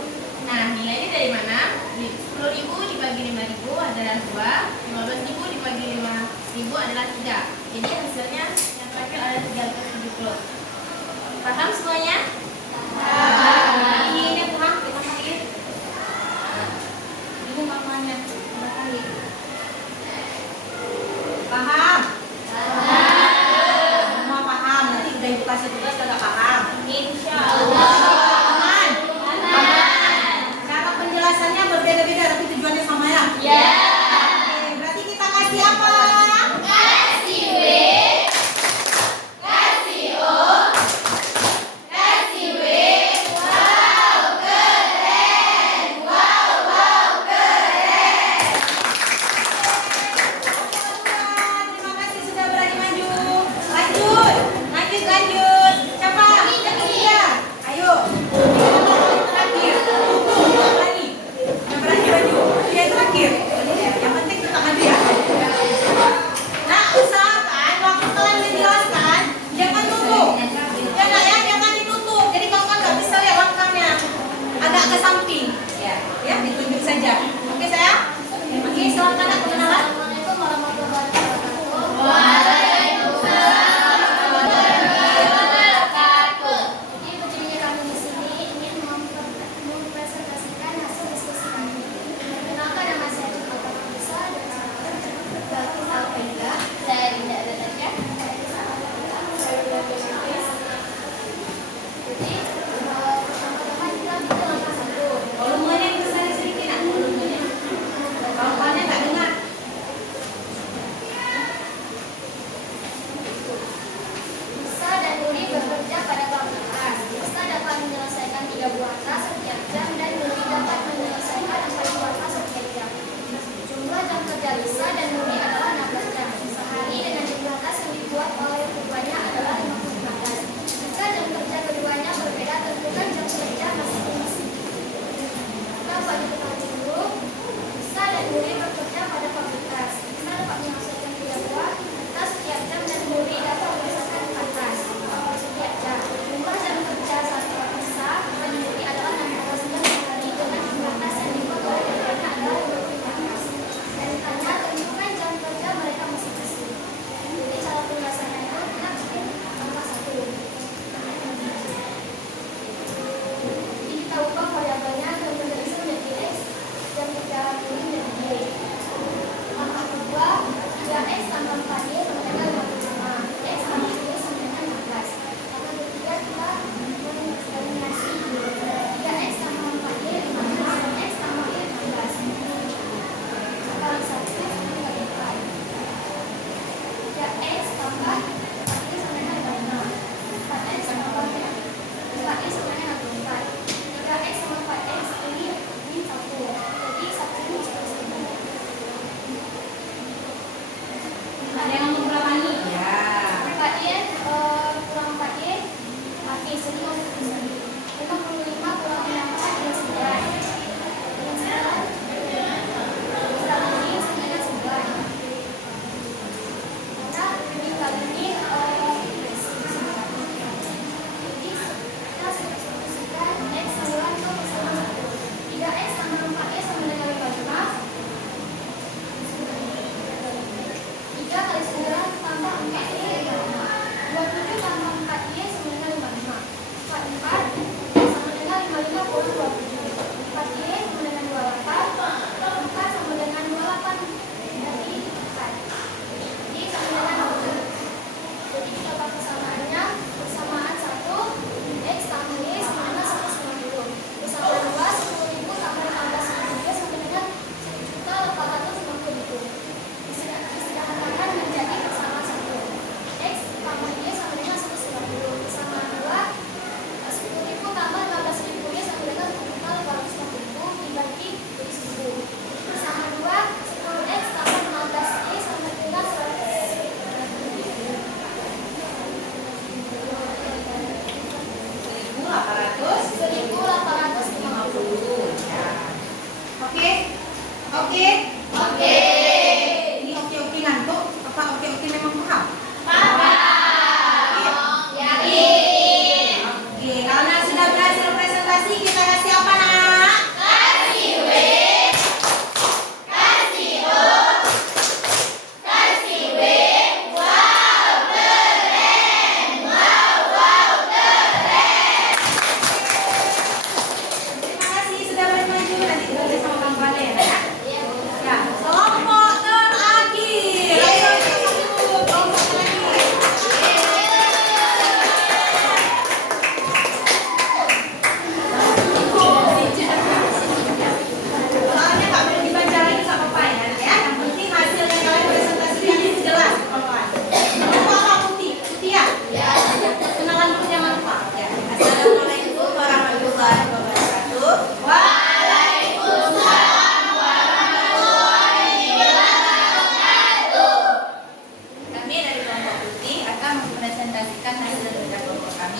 Nah, nilainya dari mana? 10.000 dibagi 5.000 adalah 2, 15.000 dibagi 5.000 adalah 3. Jadi hasilnya yang terakhir adalah 370. Paham semuanya? Ini kurang, kita pakai. Ini maknanya berapa kali? Paham? Semua paham. Nanti udah ibu kasih tugas kagak paham. Insyaallah. Aman. Cara penjelasannya berbeda-beda, tapi tujuannya sama ya? Oke, berarti kita kasih apa? Kasih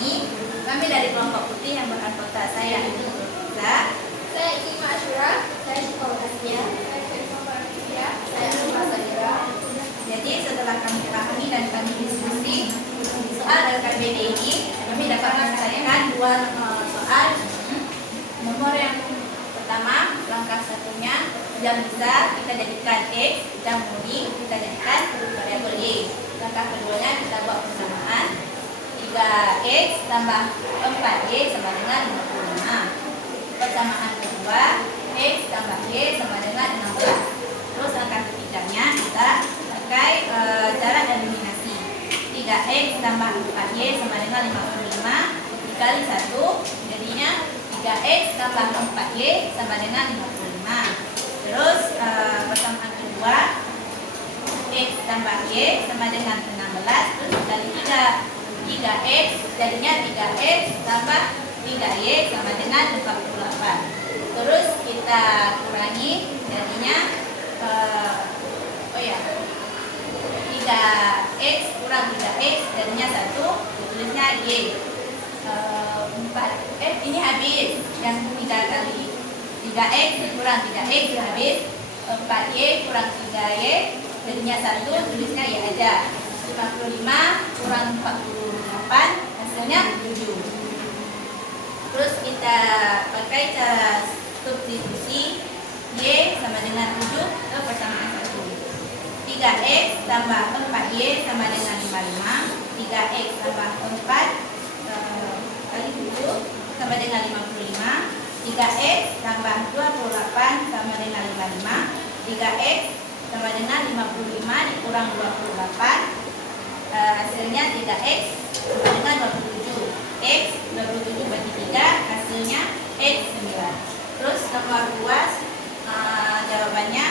ini kami dari kelompok putih yang beranggota saya itu Za. Saya Ikima Asyura. Saya Sekolah Asia. Saya Sekolah Asia. Saya Nurul Sadira. Jadi setelah kami pahami dan kami diskusi soal LKPD ini, kami dapat menyelesaikan dua soal. Nomor yang pertama, langkah satunya jam besar kita jadikan X, jam murni kita jadikan variabel Y. Langkah keduanya kita buat persamaan 3X tambah 4Y sama dengan 55. Persamaan kedua, X tambah Y sama dengan 16. Terus langkah ketiganya kita pakai cara eliminasi. 3X tambah 4Y sama dengan 55 dikali 1 jadinya 3X tambah 4Y sama dengan 55. Terus persamaan kedua, X tambah Y sama dengan 16 terus dikali 3. 3X jadinya 3X tambah 3Y sama dengan 48. Terus kita kurangi jadinya 3X kurang 3X jadinya 1, tulisnya Y. 4 ini habis yang 3 kali 3X kurang 3X habis, 4Y kurang 3Y jadinya 1, tulisnya Y aja. 55 kurang 48 hasilnya 7. Terus kita pakai cara substitusi Y sama dengan 7 ke persamaan 1. 3X tambah 4Y sama dengan 55. 3X tambah 4 kali 7 sama dengan 55. 3X tambah 28 sama dengan 55. 3X sama dengan 55 dikurang 28. Hasilnya 3X sama dengan 27. X 27 bagi 3 hasilnya X 9. Terus nomor 2 jawabannya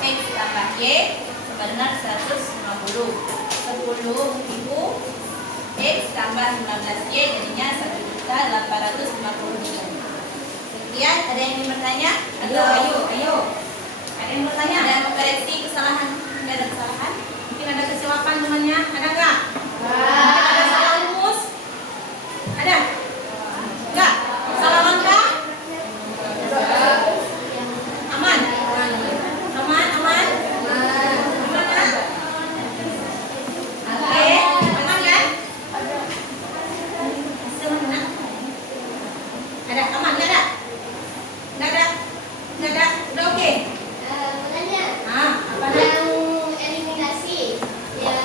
X tambah Y sama dengan 150. 10.000 X tambah 19Y jadinya 1.850.000. Sekian, ada yang ingin bertanya? Ayo. Ada yang bertanya? Ada yang mengkoreksi kesalahan? Tidak ada kesalahan? Mungkin ada kesilapan temannya? Ada nggak? Ada salah rumus? Ada? Enggak? Salah langkah? Aman? Aman? Aman? Oke, aman kan? Ada? Aman? Nggak ada? Nggak ada? Nggak ada? Udah oke? Pertanyaan. Apa Yang eliminasi yang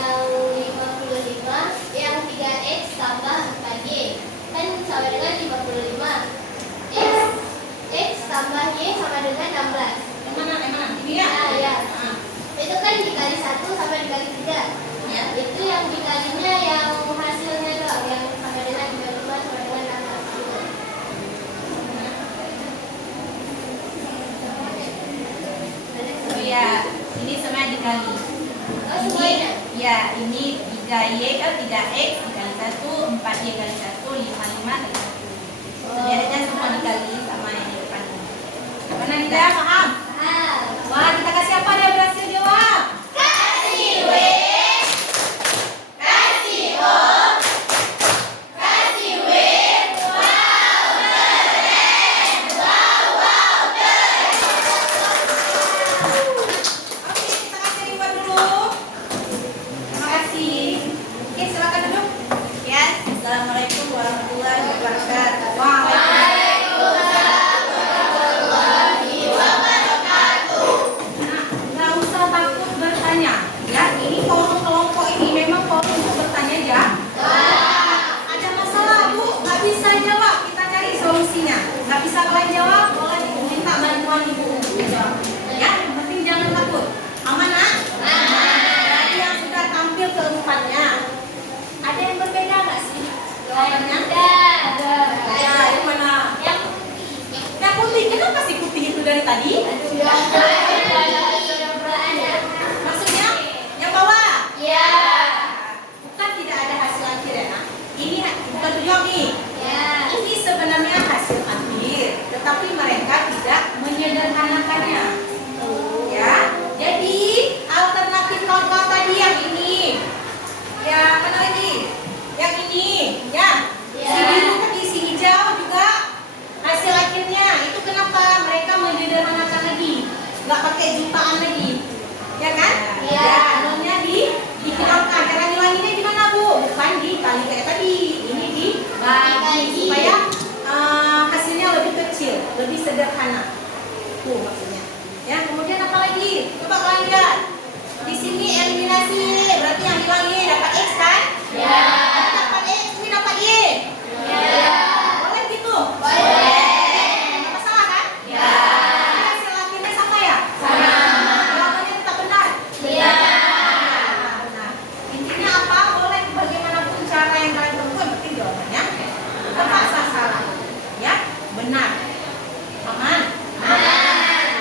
55, yang 3X tambah 4Y kan sama dengan 55. X tambah Y sama dengan 16. Yang mana? Ini ya? Ya. Itu kan dikali 1 sama dikali 3. Ya. Itu yang dikalinya yang hasilnya doang, yang sama dengan 35 sama dengan 16. Oh ya, ini sama dikali. Oh, semuanya? Ya, ini 3X dikali 1, 4Y kali 1, 55 kali 1. Sebenarnya semua dikali sama yang di depannya. Mana tidak paham? Wah, kita kasih apa dia berhasil jawab? Kasih W, kasih O, kasih W. Wow, keren. Wow, keren. Oke, kita kasih reward dulu. Terima kasih. Oke, silakan duduk. Ya, assalamualaikum warahmatullahi wabarakatuh. Waalaikumsalam warahmatullahi wabarakatuh. Nah, nggak usah takut bertanya. Ya, ini forum kelompok ini memang forum untuk bertanya ya. Ada masalah Bu, nggak bisa jawab, kita cari solusinya. Nggak bisa kalian jawab, boleh minta bantuan Ibu untuk dijawab. Ya, yang penting jangan takut. Aman nak? Berarti yang sudah tampil keempatnya. Ada yang berbeda nggak sih jawabannya? Ada. Ya, yang mana? Yang putih, kenapa sih putih itu dari tadi? Maksudnya yang bawah? Ya. Bukan tidak ada hasil akhir ya nak? Ini bukan tujuan nih. Ya. Ini sebenarnya hasil akhir, tetapi mereka tidak menyederhanakannya. Ya, jadi alternatif kontrol tadi yang ini. Ya, mana lagi? Yang ini, ya. Ya. Itu maksudnya. Ya, kemudian apa lagi? Coba kalian lihat. Di sini eliminasi, berarti yang hilang Y dapat X kan? Ya. Dapat X, ini dapat Y. Ya. Boleh gitu? Boleh. Nggak masalah kan? Ya. Hasil akhirnya sama ya? Sama. Jawabannya tetap benar? Iya. Nah, intinya apa? Boleh bagaimanapun cara yang kalian tempuh, yang penting jawabannya tepat sasaran. Ya, benar. Aman? Aman.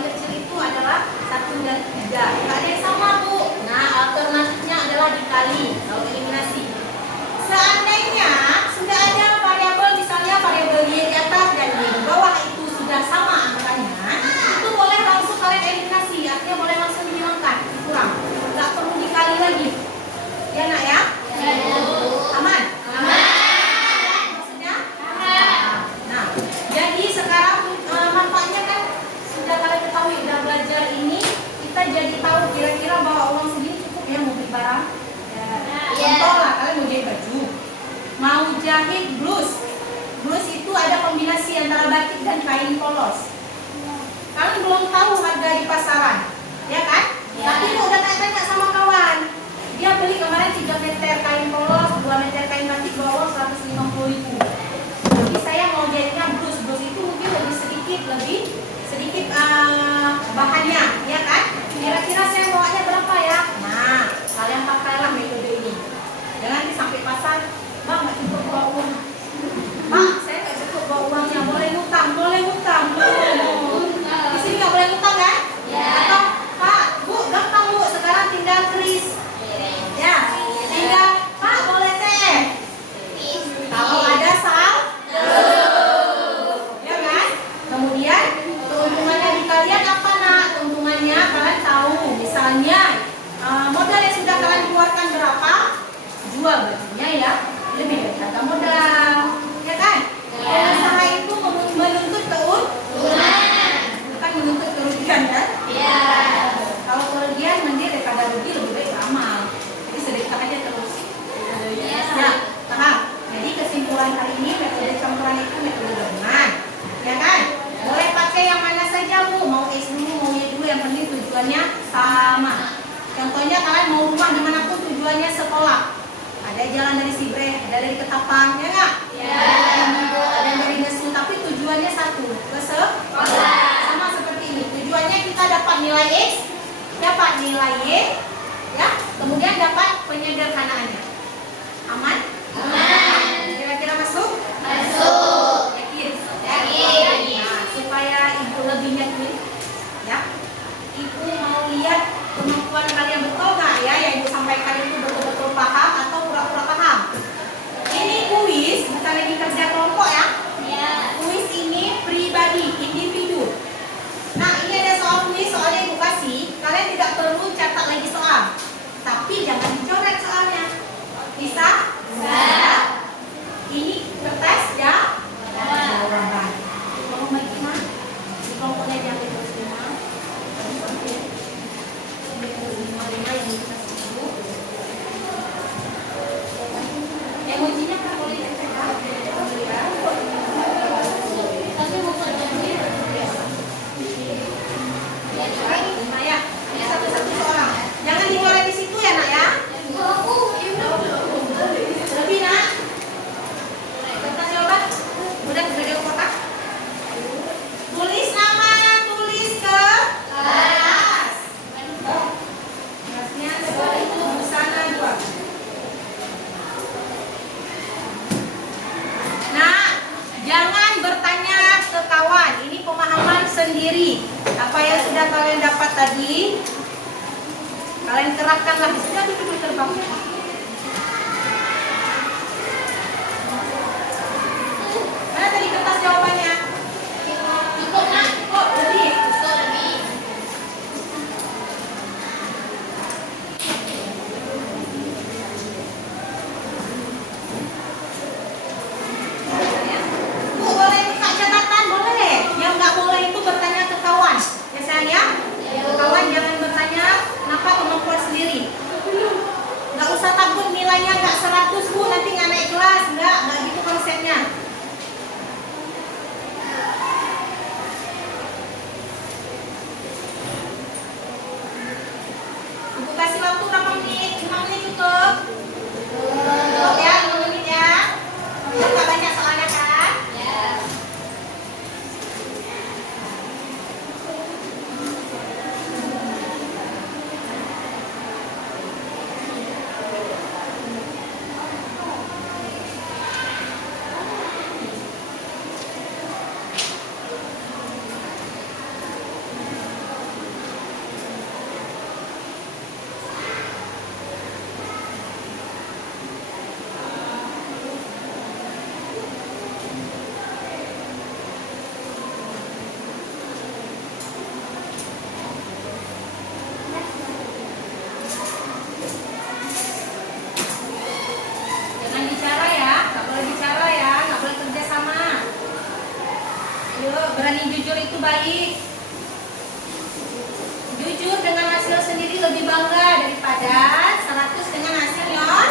paling kecil itu adalah 1 dan 3. Nggak ada yang sama, Bu. Nah, alternatifnya adalah dikali kalau eliminasi. Seandainya sudah ada variabel, misalnya variabel Y di atas dan Y di bawah itu sudah sama angkanya, itu boleh langsung kalian eliminasi, artinya boleh langsung dihilangkan, kurang, nggak perlu dikali lagi. Ya nak ya? Aman? Maksudnya? Nah, jadi sekarang manfaatnya kan sudah kalian ketahui, udah belajar ini, kita jadi tahu kira-kira bahwa uang segini cukup ya mau beli barang. Contoh lah, kalian mau jahit baju, mau jahit blus. Blus itu ada kombinasi antara batik dan kain polos. Kalian belum tahu harga di pasaran, ya kan? Tapi kok udah tanya-tanya sama kawan, dia beli kemarin 3 meter kain polos, 2 meter kain batik, bawa 150.000. Tapi saya mau jahitnya blus. Blus itu mungkin lebih sedikit bahannya, ya kan? Kira-kira saya bawanya berapa ya? Nah, kalian pakailah metode ini. Jangan sampai pasar, Bang nggak cukup bawa uang. Pak, saya nggak cukup bawa uangnya. Boleh ngutang. Di sini nggak boleh ngutang kan? Atau Pak, Bu, gampang Bu. Sekarang tinggal kris. Ya, tinggal Pak boleh teh. Kalau ada ya kan? Kemudian keuntungannya di kalian apa nak? Keuntungannya kalian tahu. Misalnya modal yang sudah kalian keluarkan berapa? Jual bajunya ya lebih dari harga modal, ya kan? Usaha itu menuntut keuntungan, bukan menuntut kerugian kan? Kalau kerugian mending daripada rugi lebih baik amal. Jadi sedekah aja terus. Ya, paham? Jadi kesimpulan hari ini metode campuran itu metode gabungan, ya kan? Boleh pakai yang mana saja Bu, mau S dulu, mau Y dulu, yang penting tujuannya sama. Contohnya kalian mau rumah dimanapun tujuannya sekolah. Ada jalan dari Sibre, ada dari Ketapang, ya nggak? Ada dari Nesu, tapi tujuannya satu, ke sekolah. Sama seperti ini, tujuannya kita dapat nilai X, dapat nilai Y, ya, kemudian dapat penyederhanaannya. Aman? Kira-kira masuk? Yakin? Nah, supaya ibu lebih yakin, ya, ibu mau lihat kemampuan kalian betul nggak ya yang ibu sampaikan itu betul-betul paham atau pura-pura paham. Ini kuis, bukan lagi kerja kelompok ya. Kuis ini pribadi, individu. Nah, ini ada soal kuis, soalnya ibu kasih, kalian tidak perlu catat lagi soal, tapi jangan dicoret soalnya. Bisa? Ini kertas ya. Jawaban. Kalau bagaimana? Di kelompoknya jangan terus emosinya kan boleh dicegah. Tapi bukan jadi. Maya, ini satu-satu seorang. Jangan dimulai di situ ya nak ya. Lebih nak. Kertas jawaban. Udah di kotak. Tulis nama, tulis ke kelas. Kelasnya sekolah itu busana 2. Nah, jangan bertanya ke kawan. Ini pemahaman sendiri. Apa yang sudah kalian dapat tadi, kalian kerahkanlah. Sudah duduk terbang. Mana tadi kertas jawabannya? Cukup nak. Oh, lebih. Bu, boleh buka catatan? Boleh. Yang nggak boleh itu bertanya ke kawan. Ya sayang ya? Ke kawan jangan bertanya kenapa kemampuan sendiri. Nggak usah takut nilainya nggak 100 Bu, nanti nggak naik kelas. Nggak gitu konsepnya. Yuk, berani jujur itu baik. Jujur dengan hasil sendiri lebih bangga daripada 100 dengan hasil non.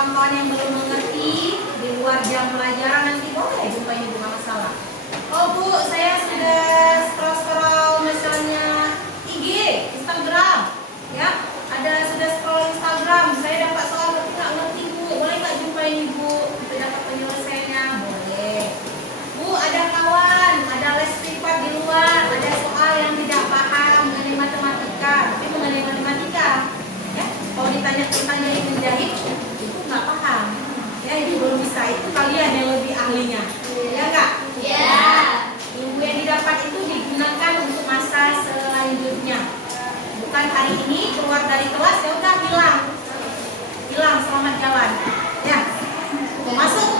kawan-kawan yang belum mengerti di luar jam pelajaran nanti boleh jumpa ini bukan masalah. Oh Bu, saya sudah scroll misalnya IG, Instagram, ya. Ada sudah scroll Instagram, saya dapat soal tapi nggak ngerti Bu, boleh nggak jumpa ini Bu? Kita dapat penyelesaiannya, boleh. Bu, ada kawan, ada les privat di luar, ada soal yang tidak paham mengenai matematika, tapi mengenai matematika, ya. Kalau ditanya tentang jadi menjahit, itu nggak paham, ya itu belum bisa, itu kalian yang lebih ahlinya, ya nggak? Ya. Ilmu yang didapat itu digunakan untuk masa selanjutnya. Bukan hari ini keluar dari kelas ya udah hilang, selamat jalan, ya. Masuk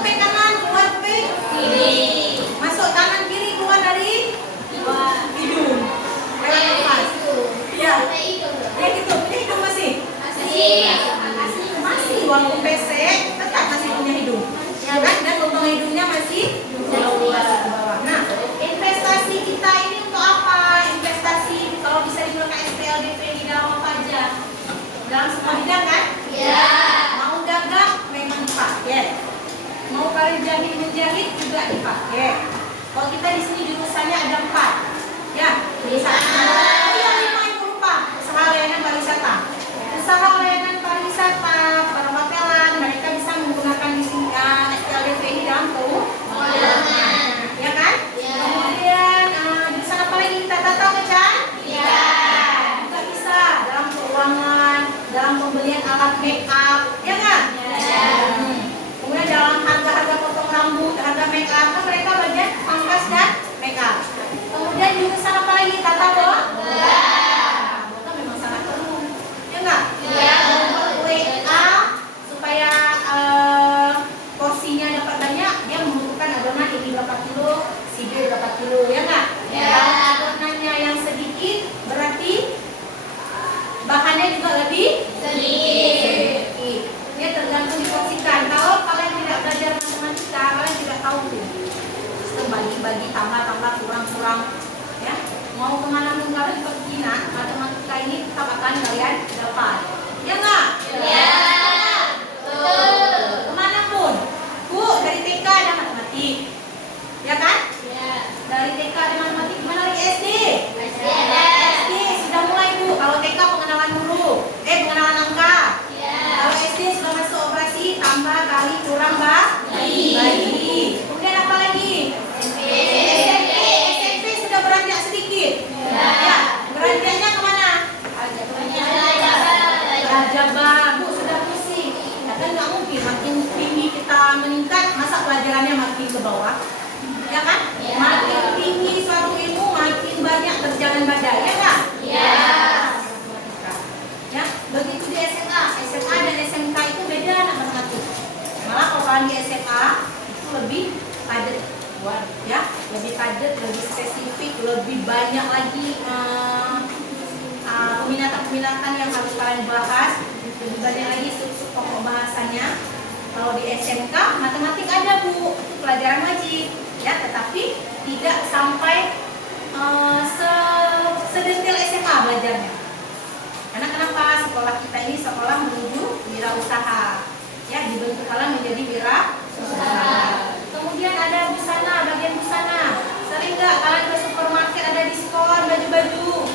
menjahit juga dipakai. Kalau kita di sini jurusannya ada 4. Ya, iya 5 itu lupa. Usaha layanan pariwisata. Usaha layanan pariwisata, perhotelan, mereka bisa menggunakan di sini SPLDP ini dalam keuangan. Ya kan? Kemudian jurusan apa lagi kita tahu Chan? Juga bisa dalam keuangan, dalam pembelian alat make up, ya kan? Kemudian dalam harga-harga potong rambut, harga make up, kan mereka bagian pangkas dan make up. Kemudian jurusan apa lagi? Tata boga. Boga memang sangat perlu, ya enggak? WA supaya porsinya dapat banyak, dia membutuhkan adonan ini berapa kilo, si B berapa kilo, ya enggak? Kalau adonannya yang sedikit, berarti bahannya juga lebih sedikit. Dia tergantung diporsikan. Kalau kalian tidak belajar matematika, kalian tidak tahu sistem bagi-bagi, tambah-tambah, kurang-kurang, ya. Mau kemana pun kalian pergi, matematika ini tetap akan kalian dapat. Ya enggak? Kemana pun. Bu, dari TK ada matematik, ya kan? Dari TK ada matematik. Gimana lagi SD? SD sudah mulai Bu. Kalau TK pengenalan huruf, pengenalan angka. Kalau SD sudah masuk operasi tambah, kali, kurang, bagi. Kemudian apa lagi? SMP sudah beranjak sedikit. Ya, beranjaknya kemana? Aljabar. Bu sudah pusing. Ya kan nggak mungkin makin tinggi kita meningkat, masa pelajarannya makin ke bawah? Ya kan? Makin tinggi suatu ilmu, makin banyak terjangan badai, ya kan? Ya, begitu di SMA dan SMK itu beda anak matematik. Malah kalau kalian di SMA itu lebih padat, ya, lebih padat, lebih spesifik, lebih banyak lagi peminatan yang harus kalian bahas, lebih banyak lagi sub-sub pokok bahasanya. Kalau di SMK matematik ada Bu, itu pelajaran wajib, ya, tetapi tidak sampai sedetail SMA belajarnya. Karena kenapa? Sekolah kita ini sekolah menuju wirausaha, ya, dibentuk kalian menjadi wirausaha. Kemudian ada busana, bagian busana. Sering nggak kalian ke supermarket ada diskon baju-baju?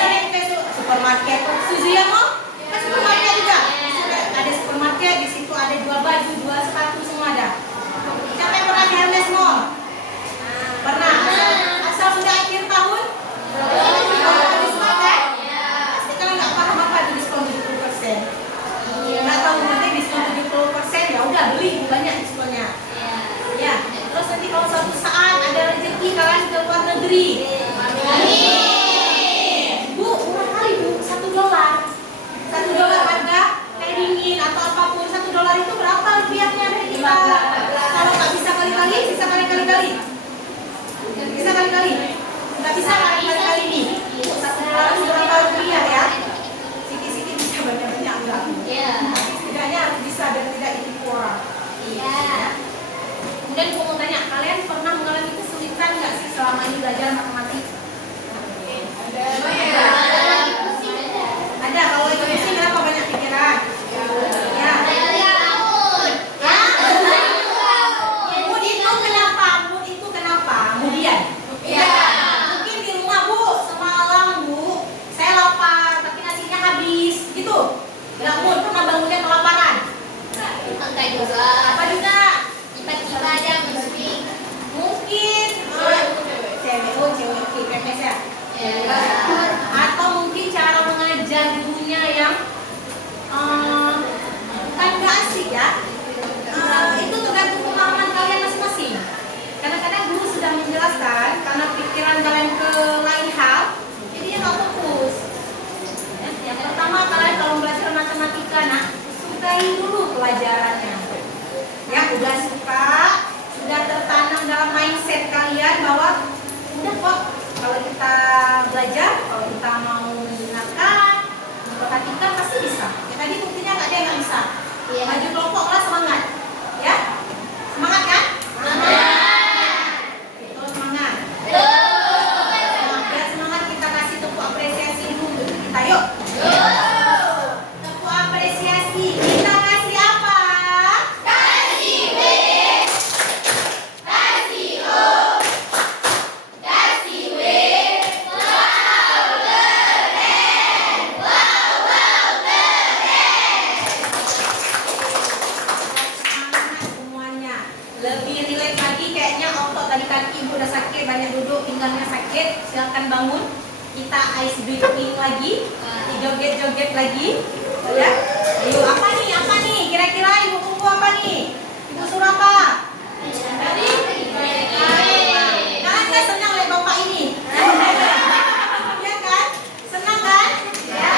Sering ke supermarket. Suzuya mau? Ke supermarket juga. Ada supermarket, di situ ada 2 baju, 2 sepatu, semua ada. Siapa yang pernah di Hermes Mall? Pernah. Asal sudah akhir tahun? Diskon kan? Pasti kalian nggak paham apa itu diskon 70%. Nggak tahu nanti diskon 70%, ya udah beli, banyak diskonnya. Ya. Terus nanti kalau suatu saat ada rezeki kalian ke luar negeri. Bu, murah kali Bu, $1. $1 harga kayak dingin atau apapun. $1 itu berapa rupiahnya dari kita? Kalau nggak bisa kali-kali, bisa kali-kali. Bisa kali-kali. Nggak bisa kali-kali nih. $1 berapa rupiah ya? Sikit-sikit bisa, banyak-banyak enggak. Setidaknya harus bisa dan tidak ditipu orang. Kemudian aku mau tanya, kalian pernah mengalami kesulitan nggak sih selama ini belajar matematik? Ada. Kalau lagi pusing kenapa banyak pikiran? Ya. Mood itu kenapa? Kemudian. Mungkin di rumah Bu, semalam Bu, saya lapar, tapi nasinya habis, gitu. Nggak mood, pernah bangunnya kelaparan. Apa juga? Tiba-tiba ada musik. Mungkin cewek PMS ya? Atau mungkin cara mengajar gurunya yang bukan gak asik ya. Itu tergantung pemahaman kalian masing-masing. Kadang-kadang guru sudah menjelaskan, karena pikiran kalian ke lain hal, jadinya gak fokus. Yang pertama, kalian kalau belajar matematika, sukai dulu pelajarannya. Ya, udah suka, sudah tertanam dalam mindset kalian bahwa udah kok kalau kita belajar, kalau kita mau menggunakan, memperhatikan pasti bisa. Ya, tadi buktinya nggak ada yang nggak bisa. Maju kelompok lah, semangat, ya, semangat kan? Itu semangat. Biar semangat kita kasih tepuk apresiasi dulu untuk kita, yuk. Tepuk apresiasi. Kita kasih apa? Kasih B. lebih rileks lagi, kayaknya otot tadi kaki ibu udah sakit, banyak duduk, pinggangnya sakit, silakan bangun. Kita ice breathing lagi, joget-joget lagi, ya. Ayo, apa nih? Kira-kira ibu tunggu apa nih? Ibu suruh apa? Tadi? Nah, saya senang lihat bapak ini. Ya kan? Senang kan? Ya.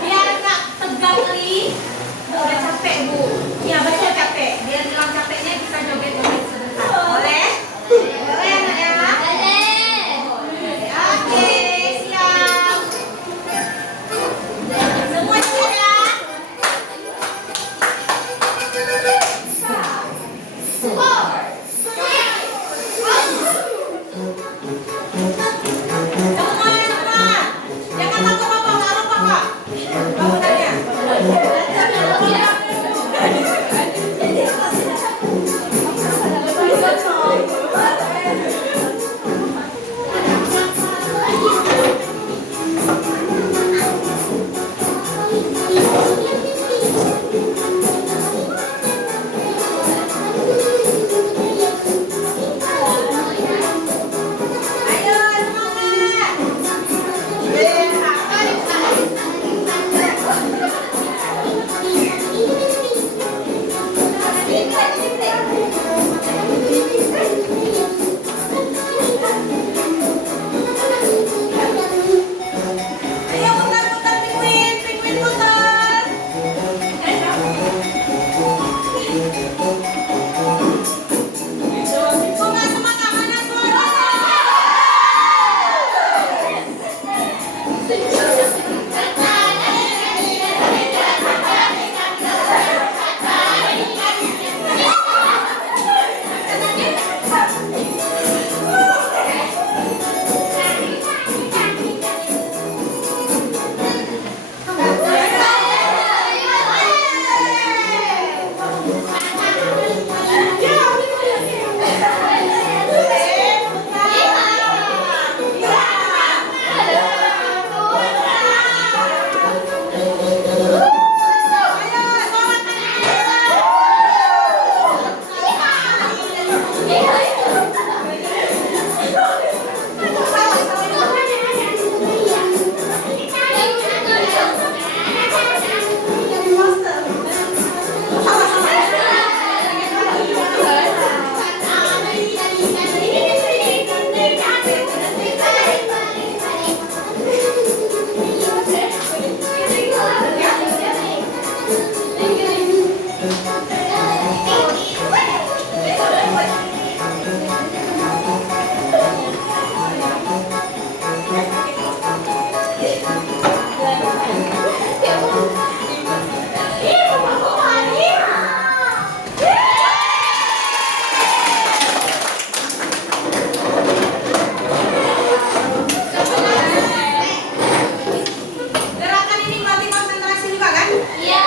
Biar nggak tegang li, udah capek bu. Ya betul capek. Biar hilang capeknya bisa joget-joget sebentar. Boleh? Boleh anak ya? Oke, siap. Semua siap ya? Semua. Jangan takut bapak, harus bapak. Bangunannya. Ayo semangat. Ayo putar-putar penguin putar. Semangat, mana suara? Gerakan ini berarti konsentrasi juga kan? Iya.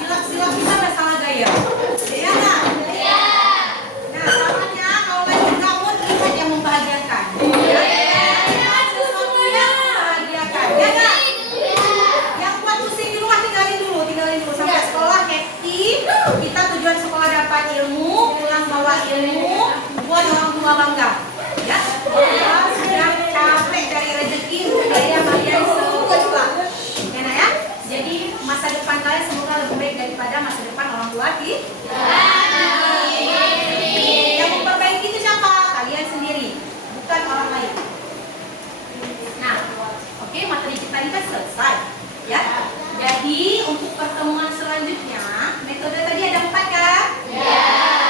Silap-silap kita udah salah gaya. Iya nggak? Iya. Nah, salahnya kalau lagi gabut lihat yang membahagiakan. Iya. Sesuatu yang membahagiakan. Ya nggak? Yang buat pusing di rumah tinggalin dulu sampai sekolah happy. Kita tujuan sekolah dapat ilmu, pulang bawa ilmu, buat orang tua bangga. Ya. Sudah capek dari rezeki budaya kalian semua. Enak ya? Jadi masa depan kalian semoga lebih baik daripada masa depan orang tua kita. Yang memperbaiki itu siapa? Kalian sendiri, bukan orang lain. Nah, oke, materi kita ini kan selesai, ya. Jadi untuk pertemuan selanjutnya, metode tadi ada 4 kan? Ya.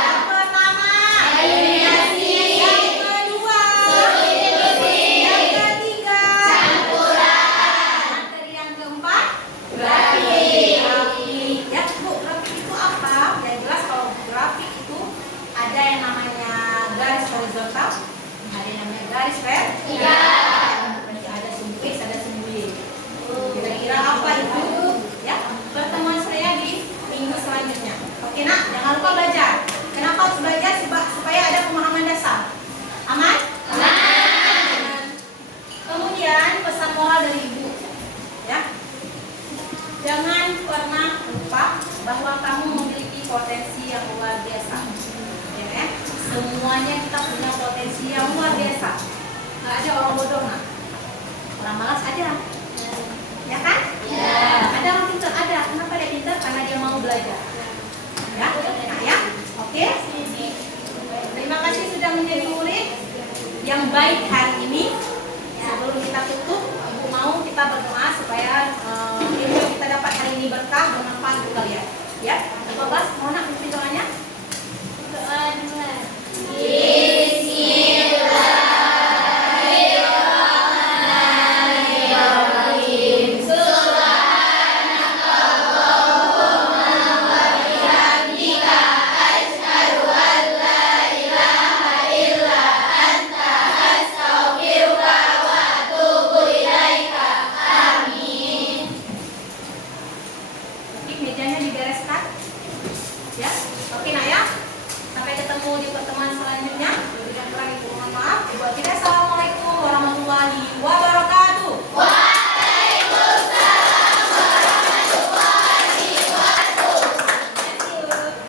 Yang pertama, eliminasi. Yang kedua, substitusi. Yang ketiga, campuran. Materi yang keempat, grafik. Ya, Bu, grafik itu apa? Yang jelas kalau grafik itu ada yang namanya garis horizontal, ada yang namanya garis vertikal. Ada sumbu X, ada moral dari ibu, ya. Jangan pernah lupa bahwa kamu memiliki potensi yang luar biasa, ya kan? Semuanya kita punya potensi yang luar biasa. Nggak ada orang bodoh, nah. Orang malas ada, ya kan? Ya. Ada orang pintar, ada. Kenapa dia pintar? Karena dia mau belajar. Ya, nah ya, oke. Terima kasih sudah menjadi murid yang baik hari ini. Sebelum kita tutup, Ibu mau kita berdoa supaya ilmu yang kita dapat hari ini berkah bermanfaat untuk kalian. Ya, Bapak Bas, mau nak pimpin doanya? Doa dua. Oke, mejanya dibereskan. Ya, oke nak ya. Sampai ketemu di pertemuan selanjutnya.